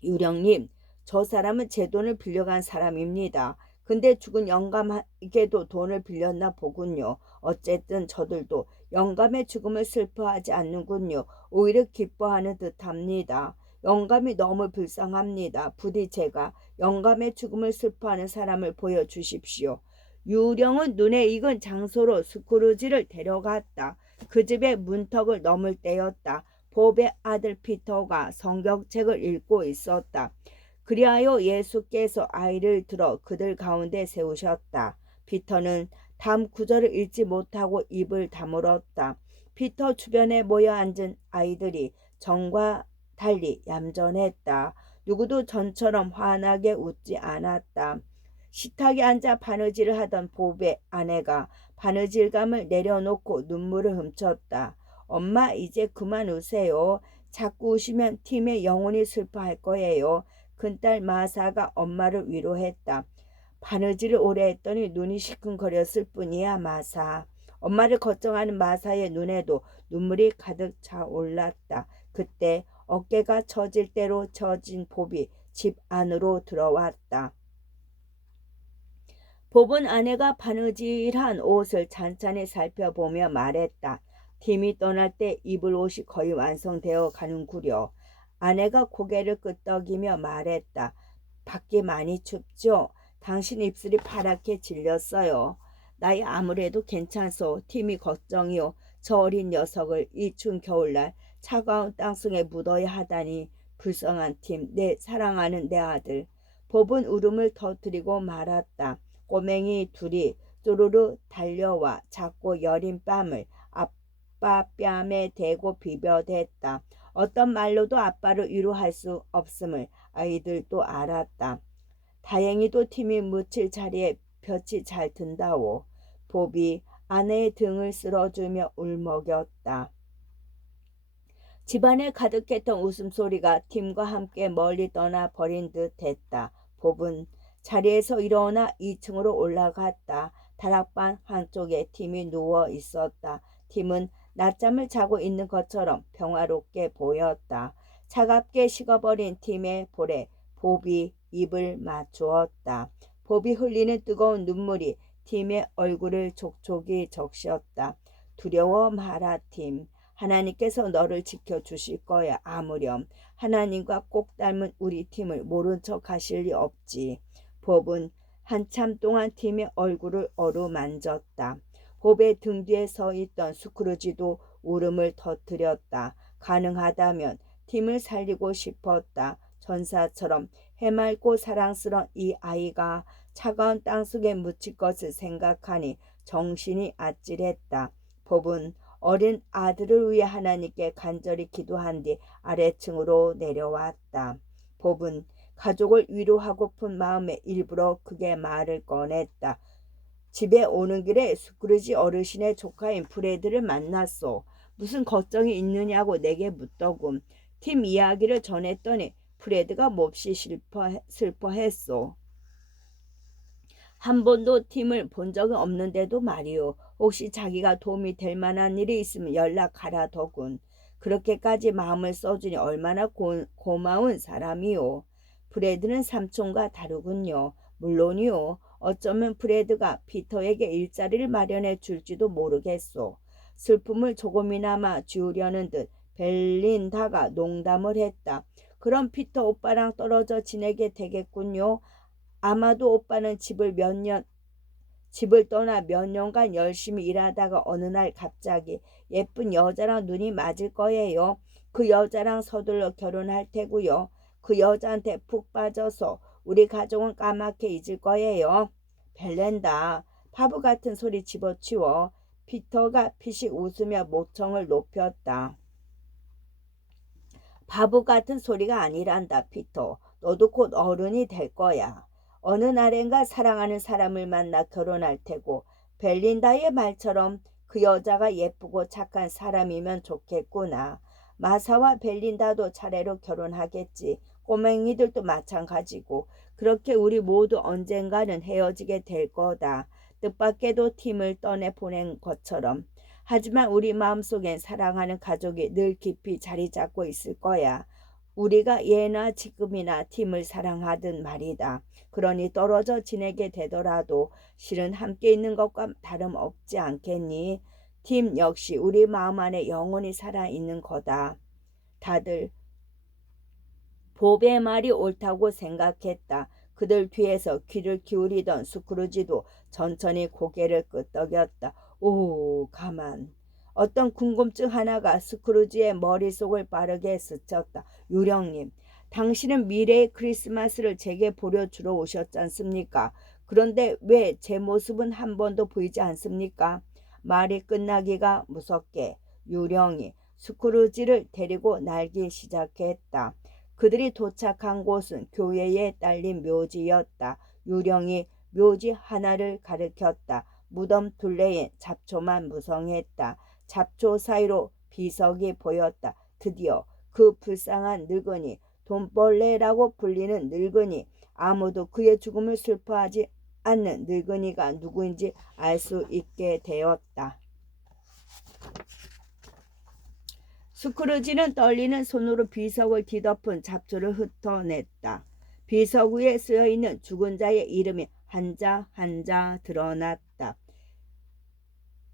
유령님, 저 사람은 제 돈을 빌려간 사람입니다. 근데 죽은 영감에게도 돈을 빌렸나 보군요. 어쨌든 저들도 영감의 죽음을 슬퍼하지 않는군요. 오히려 기뻐하는 듯합니다. 영감이 너무 불쌍합니다. 부디 제가 영감의 죽음을 슬퍼하는 사람을 보여주십시오. 유령은 눈에 익은 장소로 스크루지를 데려갔다. 그 집의 문턱을 넘을 때였다. 봅의 아들 피터가 성경책을 읽고 있었다. 그리하여 예수께서 아이를 들어 그들 가운데 세우셨다. 피터는 다음 구절을 읽지 못하고 입을 다물었다. 피터 주변에 모여 앉은 아이들이 전과 달리 얌전했다. 누구도 전처럼 환하게 웃지 않았다. 식탁에 앉아 바느질을 하던 봅의 아내가 바느질감을 내려놓고 눈물을 훔쳤다. 엄마, 이제 그만 우세요. 자꾸 우시면 팀의 영혼이 슬퍼할 거예요. 큰딸 마사가 엄마를 위로했다. 바느질을 오래 했더니 눈이 시큰거렸을 뿐이야, 마사. 엄마를 걱정하는 마사의 눈에도 눈물이 가득 차올랐다. 그때 어깨가 처질 대로 처진 봅이 집 안으로 들어왔다. 봅은 아내가 바느질한 옷을 찬찬히 살펴보며 말했다. 팀이 떠날 때 입을 옷이 거의 완성되어 가는구려. 아내가 고개를 끄덕이며 말했다. 밖이 많이 춥죠? 당신 입술이 파랗게 질렸어요. 나이 아무래도 괜찮소. 팀이 걱정이요. 저 어린 녀석을 이 추운 겨울날 차가운 땅속에 묻어야 하다니. 불쌍한 팀, 내 사랑하는 내 아들. 봅은 울음을 터뜨리고 말았다. 꼬맹이 둘이 쪼르르 달려와 작고 여린 뺨을 아빠 뺨에 대고 비벼댔다. 어떤 말로도 아빠를 위로할 수 없음을 아이들도 알았다. 다행히도 팀이 묻힐 자리에 볕이 잘 든다오. 봅이 아내의 등을 쓸어주며 울먹였다. 집안에 가득했던 웃음소리가 팀과 함께 멀리 떠나 버린 듯 했다. 봅은 자리에서 일어나 2층으로 올라갔다. 다락방 한쪽에 팀이 누워 있었다. 팀은 낮잠을 자고 있는 것처럼 평화롭게 보였다. 차갑게 식어버린 팀의 볼에 봅이 입을 맞추었다. 봅이 흘리는 뜨거운 눈물이 팀의 얼굴을 촉촉이 적셨다. 두려워 마라 팀. 하나님께서 너를 지켜주실 거야. 아무렴. 하나님과 꼭 닮은 우리 팀을 모른 척 하실 리 없지. 봅은 한참 동안 팀의 얼굴을 어루만졌다. 봅의 등 뒤에 서 있던 스크루지도 울음을 터뜨렸다. 가능하다면 팀을 살리고 싶었다. 전사처럼 해맑고 사랑스러운 이 아이가 차가운 땅속에 묻힐 것을 생각하니 정신이 아찔했다. 봅은 어린 아들을 위해 하나님께 간절히 기도한 뒤 아래층으로 내려왔다. 봅은 가족을 위로하고픈 마음에 일부러 크게 말을 꺼냈다. 집에 오는 길에 스크루지 어르신의 조카인 프레드를 만났소. 무슨 걱정이 있느냐고 내게 묻더군. 팀 이야기를 전했더니 프레드가 몹시 슬퍼했소. 한 번도 팀을 본 적은 없는데도 말이오. 혹시 자기가 도움이 될 만한 일이 있으면 연락하라더군. 그렇게까지 마음을 써주니 얼마나 고마운 사람이오. 프레드는 삼촌과 다르군요. 물론이요. 어쩌면 프레드가 피터에게 일자리를 마련해 줄지도 모르겠소. 슬픔을 조금이나마 지우려는 듯 벨린다가 농담을 했다. 그럼 피터 오빠랑 떨어져 지내게 되겠군요. 아마도 오빠는 집을 떠나 몇 년간 열심히 일하다가 어느 날 갑자기 예쁜 여자랑 눈이 맞을 거예요. 그 여자랑 서둘러 결혼할 테고요. 그 여자한테 푹 빠져서 우리 가족은 까맣게 잊을 거예요. 벨렌다, 바보 같은 소리 집어치워. 피터가 피식 웃으며 목청을 높였다. 바보 같은 소리가 아니란다, 피터. 너도 곧 어른이 될 거야. 어느 날엔가 사랑하는 사람을 만나 결혼할 테고 벨린다의 말처럼 그 여자가 예쁘고 착한 사람이면 좋겠구나. 마사와 벨린다도 차례로 결혼하겠지. 꼬맹이들도 마찬가지고. 그렇게 우리 모두 언젠가는 헤어지게 될 거다. 뜻밖에도 팀을 떠내보낸 것처럼. 하지만 우리 마음속엔 사랑하는 가족이 늘 깊이 자리 잡고 있을 거야. 우리가 예나 지금이나 팀을 사랑하든 말이다. 그러니 떨어져 지내게 되더라도 실은 함께 있는 것과 다름없지 않겠니? 팀 역시 우리 마음 안에 영원히 살아있는 거다. 다들 봅의 말이 옳다고 생각했다. 그들 뒤에서 귀를 기울이던 스크루지도 천천히 고개를 끄덕였다. 오, 가만. 어떤 궁금증 하나가 스크루지의 머릿속을 빠르게 스쳤다. 유령님, 당신은 미래의 크리스마스를 제게 보여주러 오셨지 않습니까? 그런데 왜 제 모습은 한 번도 보이지 않습니까? 말이 끝나기가 무섭게 유령이 스크루지를 데리고 날기 시작했다. 그들이 도착한 곳은 교회에 딸린 묘지였다. 유령이 묘지 하나를 가리켰다. 무덤 둘레엔 잡초만 무성했다. 잡초 사이로 비석이 보였다. 드디어 그 불쌍한 늙은이, 돈벌레라고 불리는 늙은이, 아무도 그의 죽음을 슬퍼하지 않는 늙은이가 누구인지 알 수 있게 되었다. 스크루지는 떨리는 손으로 비석을 뒤덮은 잡초를 흩어냈다. 비석 위에 쓰여있는 죽은 자의 이름이 한자 한자 드러났다.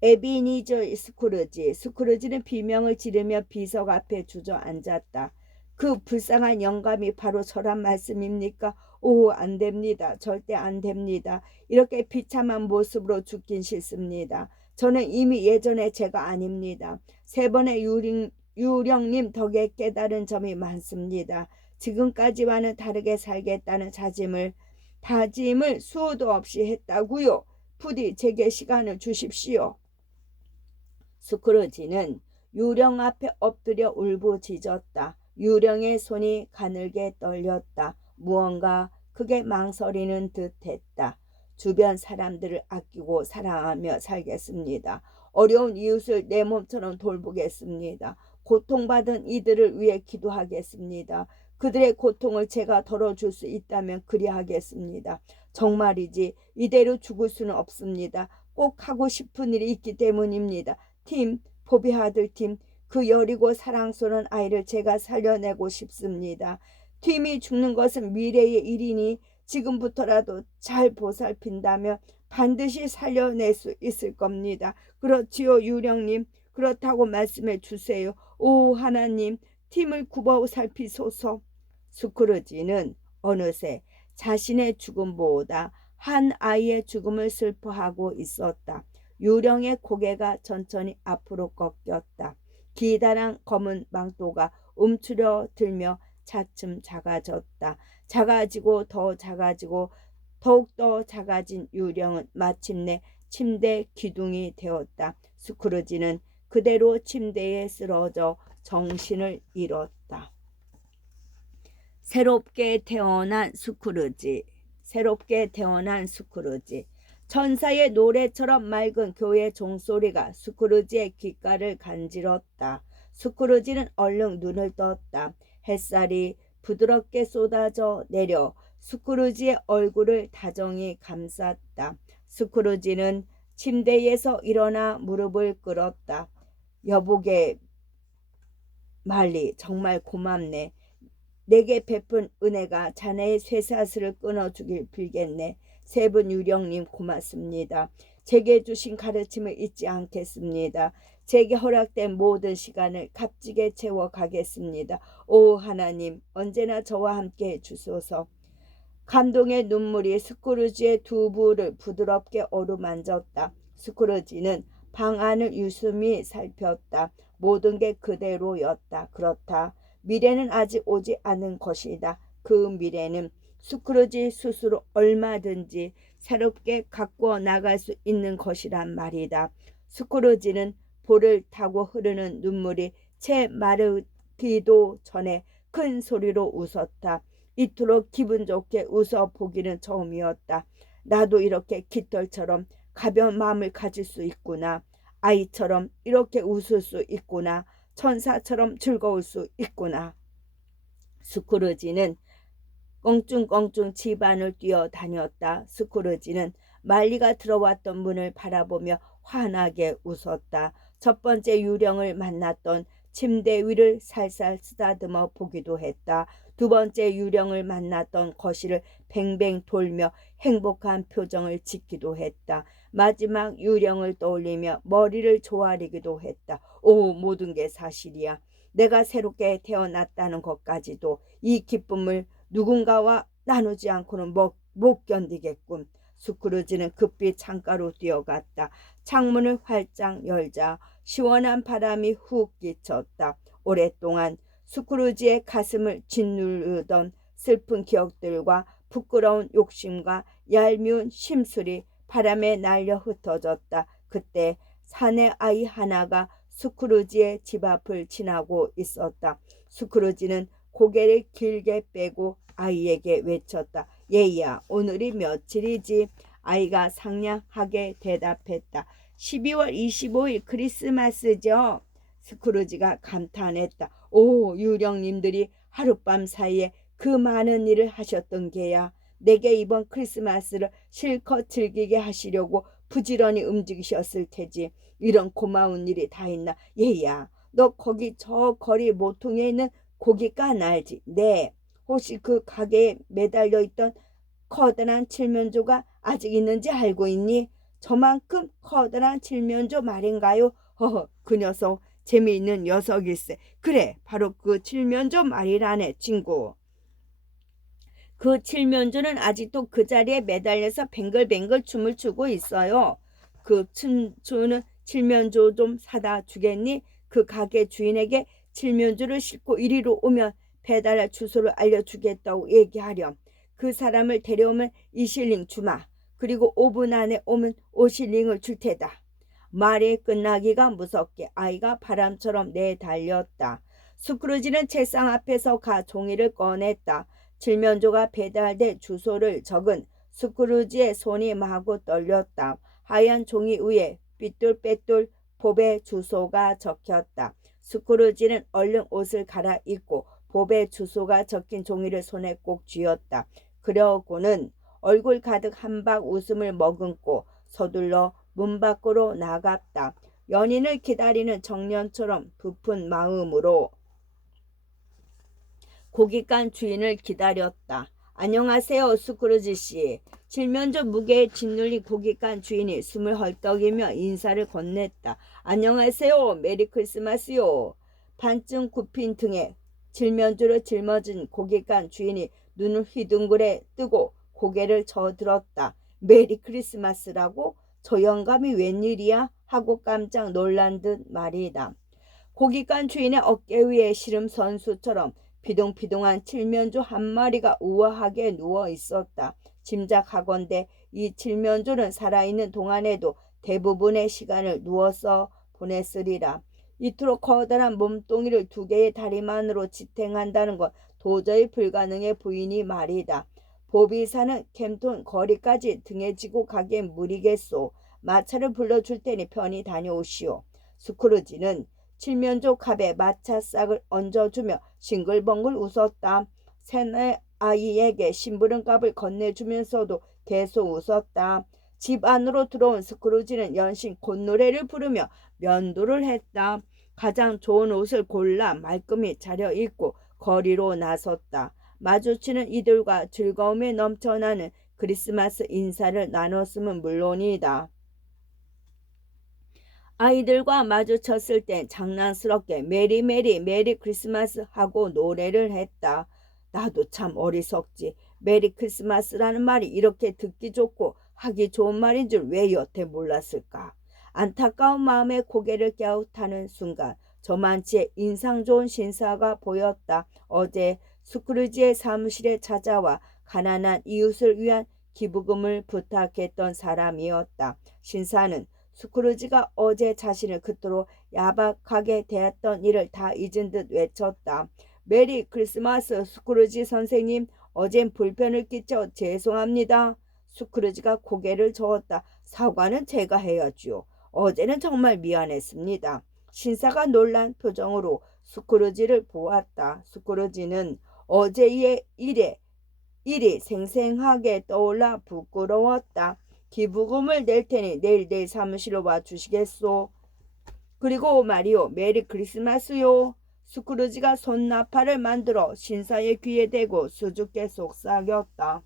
에비니저 스크루지. 스크루지는 비명을 지르며 비석 앞에 주저앉았다. 그 불쌍한 영감이 바로 저란 말씀입니까? 오, 안 됩니다. 절대 안 됩니다. 이렇게 비참한 모습으로 죽긴 싫습니다. 저는 이미 예전에 제가 아닙니다. 3번의 유령님 덕에 깨달은 점이 많습니다. 지금까지와는 다르게 살겠다는 다짐을 수도 없이 했다고요. 부디 제게 시간을 주십시오. 스크루지는 유령 앞에 엎드려 울부짖었다. 유령의 손이 가늘게 떨렸다. 무언가 크게 망설이는 듯했다. 주변 사람들을 아끼고 사랑하며 살겠습니다. 어려운 이웃을 내 몸처럼 돌보겠습니다. 고통받은 이들을 위해 기도하겠습니다. 그들의 고통을 제가 덜어줄 수 있다면 그리하겠습니다. 정말이지 이대로 죽을 수는 없습니다. 꼭 하고 싶은 일이 있기 때문입니다. 팀, 보비 아들 팀, 그 여리고 사랑스러운 아이를 제가 살려내고 싶습니다. 팀이 죽는 것은 미래의 일이니 지금부터라도 잘 보살핀다면 반드시 살려낼 수 있을 겁니다. 그렇지요, 유령님. 그렇다고 말씀해 주세요. 오 하나님, 팀을 굽어 살피소서. 스크루지는 어느새 자신의 죽음보다 한 아이의 죽음을 슬퍼하고 있었다. 유령의 고개가 천천히 앞으로 꺾였다. 기다란 검은 망토가 움츠려들며 차츰 작아졌다. 작아지고 더 작아지고 더욱더 작아진 유령은 마침내 침대 기둥이 되었다. 스크루지는 그대로 침대에 쓰러져 정신을 잃었다. 새롭게 태어난 스크루지. 새롭게 태어난 스크루지. 천사의 노래처럼 맑은 교회 종소리가 스크루지의 귓가를 간지럽다. 스크루지는 얼른 눈을 떴다. 햇살이 부드럽게 쏟아져 내려 스크루지의 얼굴을 다정히 감쌌다. 스크루지는 침대에서 일어나 무릎을 꿇었다. 여보게 말리, 정말 고맙네. 내게 베푼 은혜가 자네의 쇠사슬을 끊어주길 빌겠네. 세분 유령님 고맙습니다. 제게 주신 가르침을 잊지 않겠습니다. 제게 허락된 모든 시간을 값지게 채워가겠습니다. 오 하나님, 언제나 저와 함께 해주소서. 감동의 눈물이 스크루지의 두부를 부드럽게 어루만졌다. 스크루지는 방 안을 유심히 살폈다. 모든 게 그대로였다. 그렇다. 미래는 아직 오지 않은 것이다. 그 미래는 스크루지 스스로 얼마든지 새롭게 갖고 나갈 수 있는 것이란 말이다. 스크루지는 볼을 타고 흐르는 눈물이 채 마르기도 전에 큰 소리로 웃었다. 이토록 기분 좋게 웃어보기는 처음이었다. 나도 이렇게 깃털처럼 가벼운 마음을 가질 수 있구나. 아이처럼 이렇게 웃을 수 있구나. 천사처럼 즐거울 수 있구나. 스크루지는 껑충껑충 집안을 뛰어다녔다. 스크루지는 말리가 들어왔던 문을 바라보며 환하게 웃었다. 첫 번째 유령을 만났던 침대 위를 살살 쓰다듬어 보기도 했다. 두 번째 유령을 만났던 거실을 뱅뱅 돌며 행복한 표정을 짓기도 했다. 마지막 유령을 떠올리며 머리를 조아리기도 했다. 오, 모든 게 사실이야. 내가 새롭게 태어났다는 것까지도 이 기쁨을 누군가와 나누지 않고는 못 견디겠군. 스크루지는 급히 창가로 뛰어갔다. 창문을 활짝 열자 시원한 바람이 훅 끼쳤다. 오랫동안 스크루지의 가슴을 짓누르던 슬픈 기억들과 부끄러운 욕심과 얄미운 심술이 바람에 날려 흩어졌다. 그때 사내 아이 하나가 스크루지의 집 앞을 지나고 있었다. 스크루지는 고개를 길게 빼고 아이에게 외쳤다. 얘야, 오늘이 며칠이지? 아이가 상냥하게 대답했다. 12월 25일 크리스마스죠. 스크루지가 감탄했다. 오, 유령님들이 하룻밤 사이에 그 많은 일을 하셨던 게야. 내게 이번 크리스마스를 실컷 즐기게 하시려고 부지런히 움직이셨을 테지. 이런 고마운 일이 다 있나? 얘야, 너 거기 저 거리 모퉁이에 있는 고깃간 알지? 네. 혹시 그 가게에 매달려 있던 커다란 칠면조가 아직 있는지 알고 있니? 저만큼 커다란 칠면조 말인가요? 허허, 그 녀석 재미있는 녀석일세. 그래, 바로 그 칠면조 말이라네, 친구. 그 칠면조는 아직도 그 자리에 매달려서 뱅글뱅글 춤을 추고 있어요. 그 춤추는 칠면조 좀 사다 주겠니? 그 가게 주인에게 칠면조를 싣고 이리로 오면 배달 주소를 알려주겠다고 얘기하렴. 그 사람을 데려오면 2실링 주마. 그리고 5분 안에 오면 5실링을 줄 테다. 말이 끝나기가 무섭게 아이가 바람처럼 내달렸다. 스크루지는 책상 앞에서 가 종이를 꺼냈다. 칠면조가 배달된 주소를 적은 스크루지의 손이 마구 떨렸다. 하얀 종이 위에 삐뚤빼뚤 봅의 주소가 적혔다. 스크루지는 얼른 옷을 갈아입고 봅의 주소가 적힌 종이를 손에 꼭 쥐었다. 그러고는 얼굴 가득 한박 웃음을 머금고 서둘러 문 밖으로 나갔다. 연인을 기다리는 청년처럼 부푼 마음으로 고깃간 주인을 기다렸다. 안녕하세요, 스크루지 씨. 칠면조 무게에 짓눌린 고깃간 주인이 숨을 헐떡이며 인사를 건넸다. 안녕하세요, 메리 크리스마스요. 반쯤 굽힌 등에 칠면조를 짊어진 고깃간 주인이 눈을 휘둥그레 뜨고 고개를 저들었다. 메리 크리스마스라고? 저 영감이 웬일이야? 하고 깜짝 놀란 듯 말이다. 고깃간 주인의 어깨 위에 씨름 선수처럼 비동비동한 칠면조 한 마리가 우아하게 누워 있었다. 짐작하건대 이 칠면조는 살아있는 동안에도 대부분의 시간을 누워서 보냈으리라. 이토록 커다란 몸뚱이를 두 개의 다리만으로 지탱한다는 건 도저히 불가능해 보이니 말이다. 보비 사는 캠톤 거리까지 등에 지고 가기엔 무리겠소. 마차를 불러줄 테니 편히 다녀오시오. 스크루지는 칠면조 갑에 마차 싹을 얹어주며 싱글벙글 웃었다. 새내 아이에게 심부름값을 건네주면서도 계속 웃었다. 집 안으로 들어온 스크루지는 연신 콧노래를 부르며 면도를 했다. 가장 좋은 옷을 골라 말끔히 차려입고 거리로 나섰다. 마주치는 이들과 즐거움에 넘쳐나는 크리스마스 인사를 나눴으면 물론이다. 아이들과 마주쳤을 땐 장난스럽게 메리 메리 메리 크리스마스 하고 노래를 했다. 나도 참 어리석지. 메리 크리스마스라는 말이 이렇게 듣기 좋고 하기 좋은 말인 줄 왜 여태 몰랐을까. 안타까운 마음에 고개를 갸웃하는 순간 저만치의 인상 좋은 신사가 보였다. 어제 스크루지의 사무실에 찾아와 가난한 이웃을 위한 기부금을 부탁했던 사람이었다. 신사는 스크루지가 어제 자신을 그토록 야박하게 대했던 일을 다 잊은 듯 외쳤다. 메리 크리스마스 스크루지 선생님, 어젠 불편을 끼쳐 죄송합니다. 스크루지가 고개를 저었다. 사과는 제가 해야지요. 어제는 정말 미안했습니다. 신사가 놀란 표정으로 스크루지를 보았다. 스크루지는 어제의 일이 생생하게 떠올라 부끄러웠다. 기부금을 낼 테니 내일 사무실로 와 주시겠소? 그리고 말이오, 메리 크리스마스요. 스크루지가 손나팔을 만들어 신사의 귀에 대고 수줍게 속삭였다.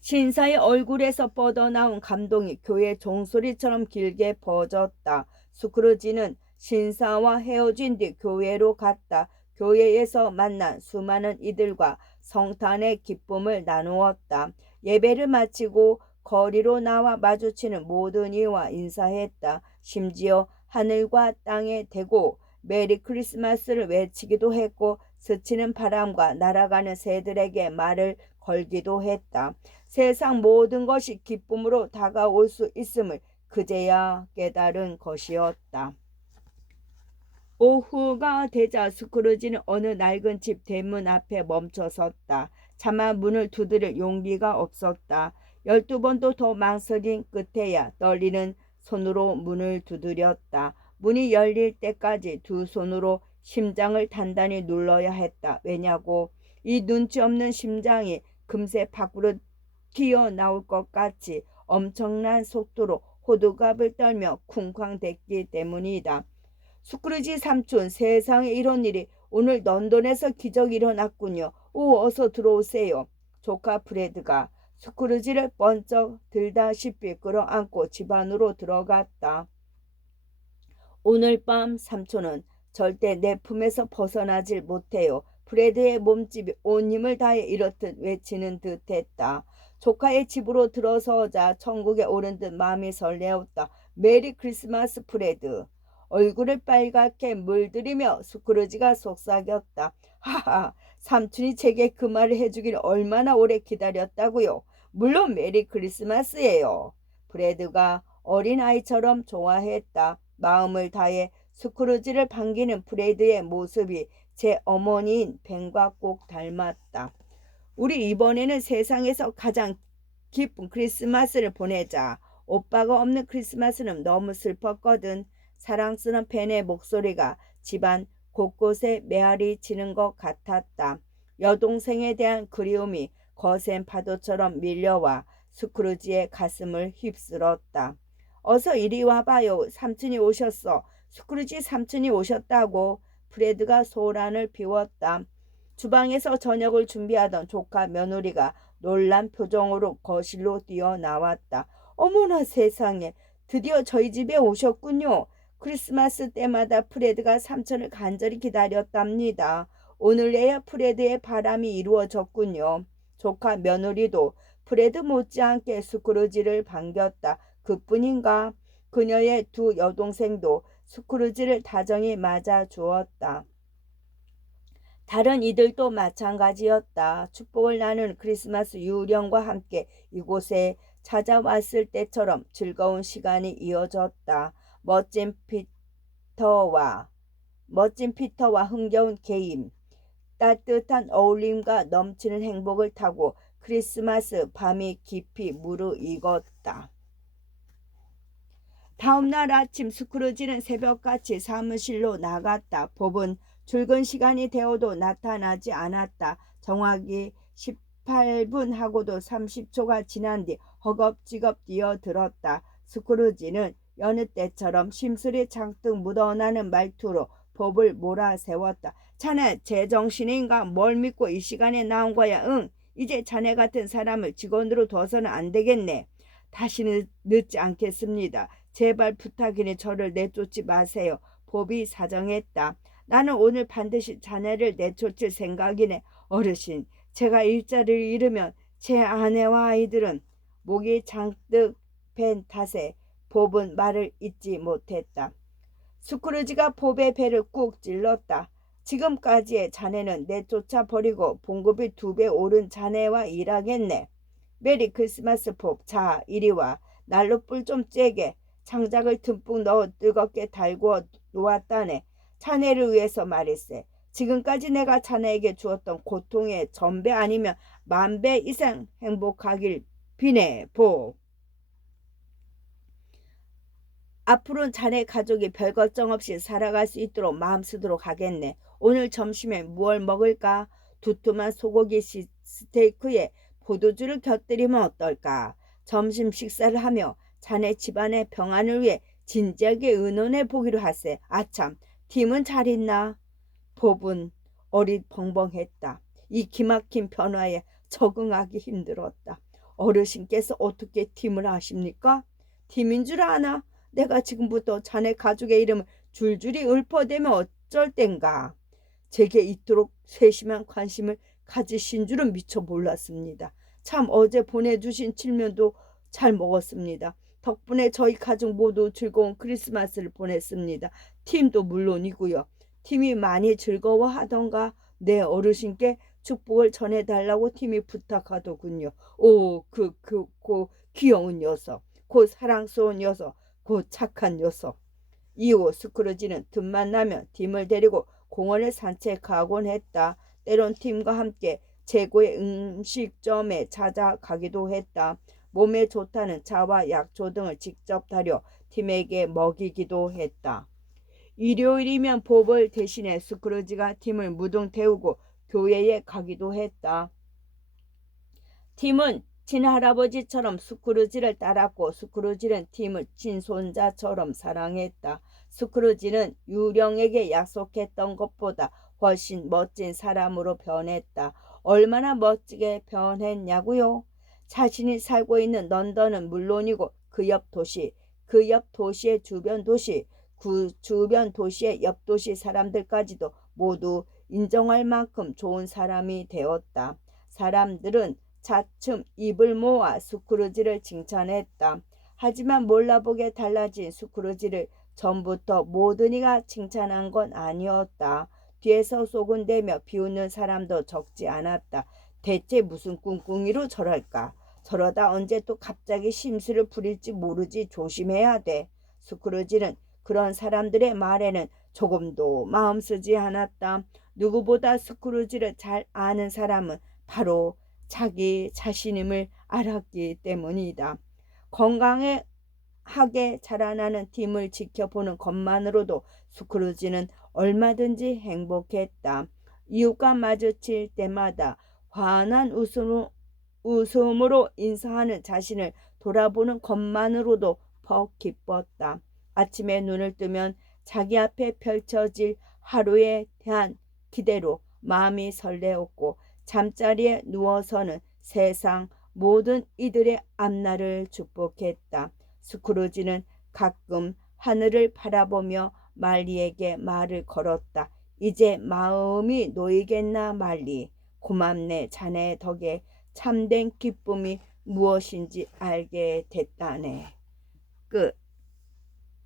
신사의 얼굴에서 뻗어나온 감동이 교회 종소리처럼 길게 퍼졌다. 스크루지는 신사와 헤어진 뒤 교회로 갔다. 교회에서 만난 수많은 이들과 성탄의 기쁨을 나누었다. 예배를 마치고 거리로 나와 마주치는 모든 이와 인사했다. 심지어 하늘과 땅에 대고 메리 크리스마스를 외치기도 했고 스치는 바람과 날아가는 새들에게 말을 걸기도 했다. 세상 모든 것이 기쁨으로 다가올 수 있음을 그제야 깨달은 것이었다. 오후가 되자 스크루지는 어느 낡은 집 대문 앞에 멈춰섰다. 차마 문을 두드릴 용기가 없었다. 12번도 더 망설인 끝에야 떨리는 손으로 문을 두드렸다. 문이 열릴 때까지 두 손으로 심장을 단단히 눌러야 했다. 왜냐고? 이 눈치 없는 심장이 금세 밖으로 튀어나올 것 같이 엄청난 속도로 호들갑을 떨며 쿵쾅댔기 때문이다. 스크루지 삼촌, 세상에 이런 일이. 오늘 런던에서 기적이 일어났군요. 오, 어서 들어오세요. 조카 프레드가 스크루지를 번쩍 들다시피 끌어안고 집 안으로 들어갔다. 오늘 밤 삼촌은 절대 내 품에서 벗어나질 못해요. 프레드의 몸집이 온 힘을 다해 이렇듯 외치는 듯했다. 조카의 집으로 들어서자 천국에 오른 듯 마음이 설레었다. 메리 크리스마스 프레드. 얼굴을 빨갛게 물들이며 스크루지가 속삭였다. 하하, 삼촌이 제게 그 말을 해주길 얼마나 오래 기다렸다고요. 물론 메리 크리스마스예요. 프레드가 어린아이처럼 좋아했다. 마음을 다해 스크루지를 반기는 프레드의 모습이 제 어머니인 벤과 꼭 닮았다. 우리 이번에는 세상에서 가장 기쁜 크리스마스를 보내자. 오빠가 없는 크리스마스는 너무 슬펐거든. 사랑스러운 벤의 목소리가 집안 곳곳에 메아리 치는 것 같았다. 여동생에 대한 그리움이 거센 파도처럼 밀려와 스크루지의 가슴을 휩쓸었다. 어서 이리 와봐요. 삼촌이 오셨어. 스크루지 삼촌이 오셨다고. 프레드가 소란을 피웠다. 주방에서 저녁을 준비하던 조카 며느리가 놀란 표정으로 거실로 뛰어나왔다. 어머나 세상에, 드디어 저희 집에 오셨군요. 크리스마스 때마다 프레드가 삼촌을 간절히 기다렸답니다. 오늘에야 프레드의 바람이 이루어졌군요. 조카 며느리도 프레드 못지않게 스크루지를 반겼다. 그뿐인가? 그녀의 두 여동생도 스크루지를 다정히 맞아 주었다. 다른 이들도 마찬가지였다. 축복을 나눈 크리스마스 유령과 함께 이곳에 찾아왔을 때처럼 즐거운 시간이 이어졌다. 멋진 피터와 흥겨운 게임, 따뜻한 어울림과 넘치는 행복을 타고 크리스마스 밤이 깊이 무르익었다. 다음날 아침 스크루지는 새벽같이 사무실로 나갔다. 법은 출근 시간이 되어도 나타나지 않았다. 정확히 18분 하고도 30초가 지난 뒤 허겁지겁 뛰어들었다. 스크루지는 여느 때처럼 심술이 잔뜩 묻어나는 말투로 법을 몰아세웠다. 자네 제정신인가? 뭘 믿고 이 시간에 나온 거야? 응, 이제 자네 같은 사람을 직원으로 둬서는 안 되겠네. 다시는 늦지 않겠습니다. 제발 부탁이니 저를 내쫓지 마세요. 법이 사정했다. 나는 오늘 반드시 자네를 내쫓을 생각이네. 어르신, 제가 일자리를 잃으면 제 아내와 아이들은 목이 잔뜩 벤 탓에 법은 말을 잇지 못했다. 스크루지가 법의 배를 꾹 찔렀다. 지금까지의 자네는 내쫓아 버리고 봉급이 2배 오른 자네와 일하겠네. 메리 크리스마스 법. 자, 이리 와. 난로 불 좀 쬐게. 장작을 듬뿍 넣어 뜨겁게 달구어 놓았다네. 자네를 위해서 말일세. 지금까지 내가 자네에게 주었던 고통의 전배 아니면 10,000배 이상 행복하길 비네. 복. 앞으로는 자네 가족이 별 걱정 없이 살아갈 수 있도록 마음 쓰도록 하겠네. 오늘 점심에 무얼 먹을까? 두툼한 소고기 스테이크에 포도주를 곁들이면 어떨까? 점심 식사를 하며 자네 집안의 평안을 위해 진지하게 의논해 보기로 하세. 아참, 팀은 잘 있나? 법은 어리벙벙했다. 이 기막힌 변화에 적응하기 힘들었다. 어르신께서 어떻게 팀을 아십니까? 팀인 줄 아나? 내가 지금부터 자네 가족의 이름을 줄줄이 읊어대면 어쩔 땐가. 제게 이토록 세심한 관심을 가지신 줄은 미처 몰랐습니다. 참 어제 보내주신 칠면도 잘 먹었습니다. 덕분에 저희 가족 모두 즐거운 크리스마스를 보냈습니다. 팀도 물론이고요. 팀이 많이 즐거워하던가. 내 어르신께 축복을 전해달라고 팀이 부탁하더군요. 오, 그 귀여운 녀석, 그 사랑스러운 녀석, 그 착한 녀석. 이후 스크루지는 틈만 나면 팀을 데리고 공원을 산책하곤 했다. 때론 팀과 함께 최고의 음식점에 찾아가기도 했다. 몸에 좋다는 차와 약초 등을 직접 다려 팀에게 먹이기도 했다. 일요일이면 법을 대신해 스크루지가 팀을 무등 태우고 교회에 가기도 했다. 팀은 친할아버지처럼 스크루지를 따랐고 스크루지는 팀을 친손자처럼 사랑했다. 스크루지는 유령에게 약속했던 것보다 훨씬 멋진 사람으로 변했다. 얼마나 멋지게 변했냐고요? 자신이 살고 있는 런던은 물론이고 그 옆 도시, 그 옆 도시의 주변 도시, 그 주변 도시의 옆 도시 사람들까지도 모두 인정할 만큼 좋은 사람이 되었다. 사람들은 차츰 입을 모아 스크루지를 칭찬했다. 하지만 몰라보게 달라진 스크루지를 전부터 모든 이가 칭찬한 건 아니었다. 뒤에서 소곤대며 비웃는 사람도 적지 않았다. 대체 무슨 꿍꿍이로 저럴까? 저러다 언제 또 갑자기 심술을 부릴지 모르지. 조심해야 돼. 스크루지는 그런 사람들의 말에는 조금도 마음 쓰지 않았다. 누구보다 스크루지를 잘 아는 사람은 바로 자기 자신임을 알았기 때문이다. 건강하게 자라나는 팀을 지켜보는 것만으로도 스크루지는 얼마든지 행복했다. 이웃과 마주칠 때마다 환한 웃음으로 인사하는 자신을 돌아보는 것만으로도 싶어 기뻤다. 아침에 눈을 뜨면 자기 앞에 펼쳐질 하루에 대한 기대로 마음이 설레었고 잠자리에 누워서는 세상 모든 이들의 앞날을 축복했다. 스크루지는 가끔 하늘을 바라보며 말리에게 말을 걸었다. 이제 마음이 놓이겠나 말리. 고맙네. 자네 덕에 참된 기쁨이 무엇인지 알게 됐다네. 끝.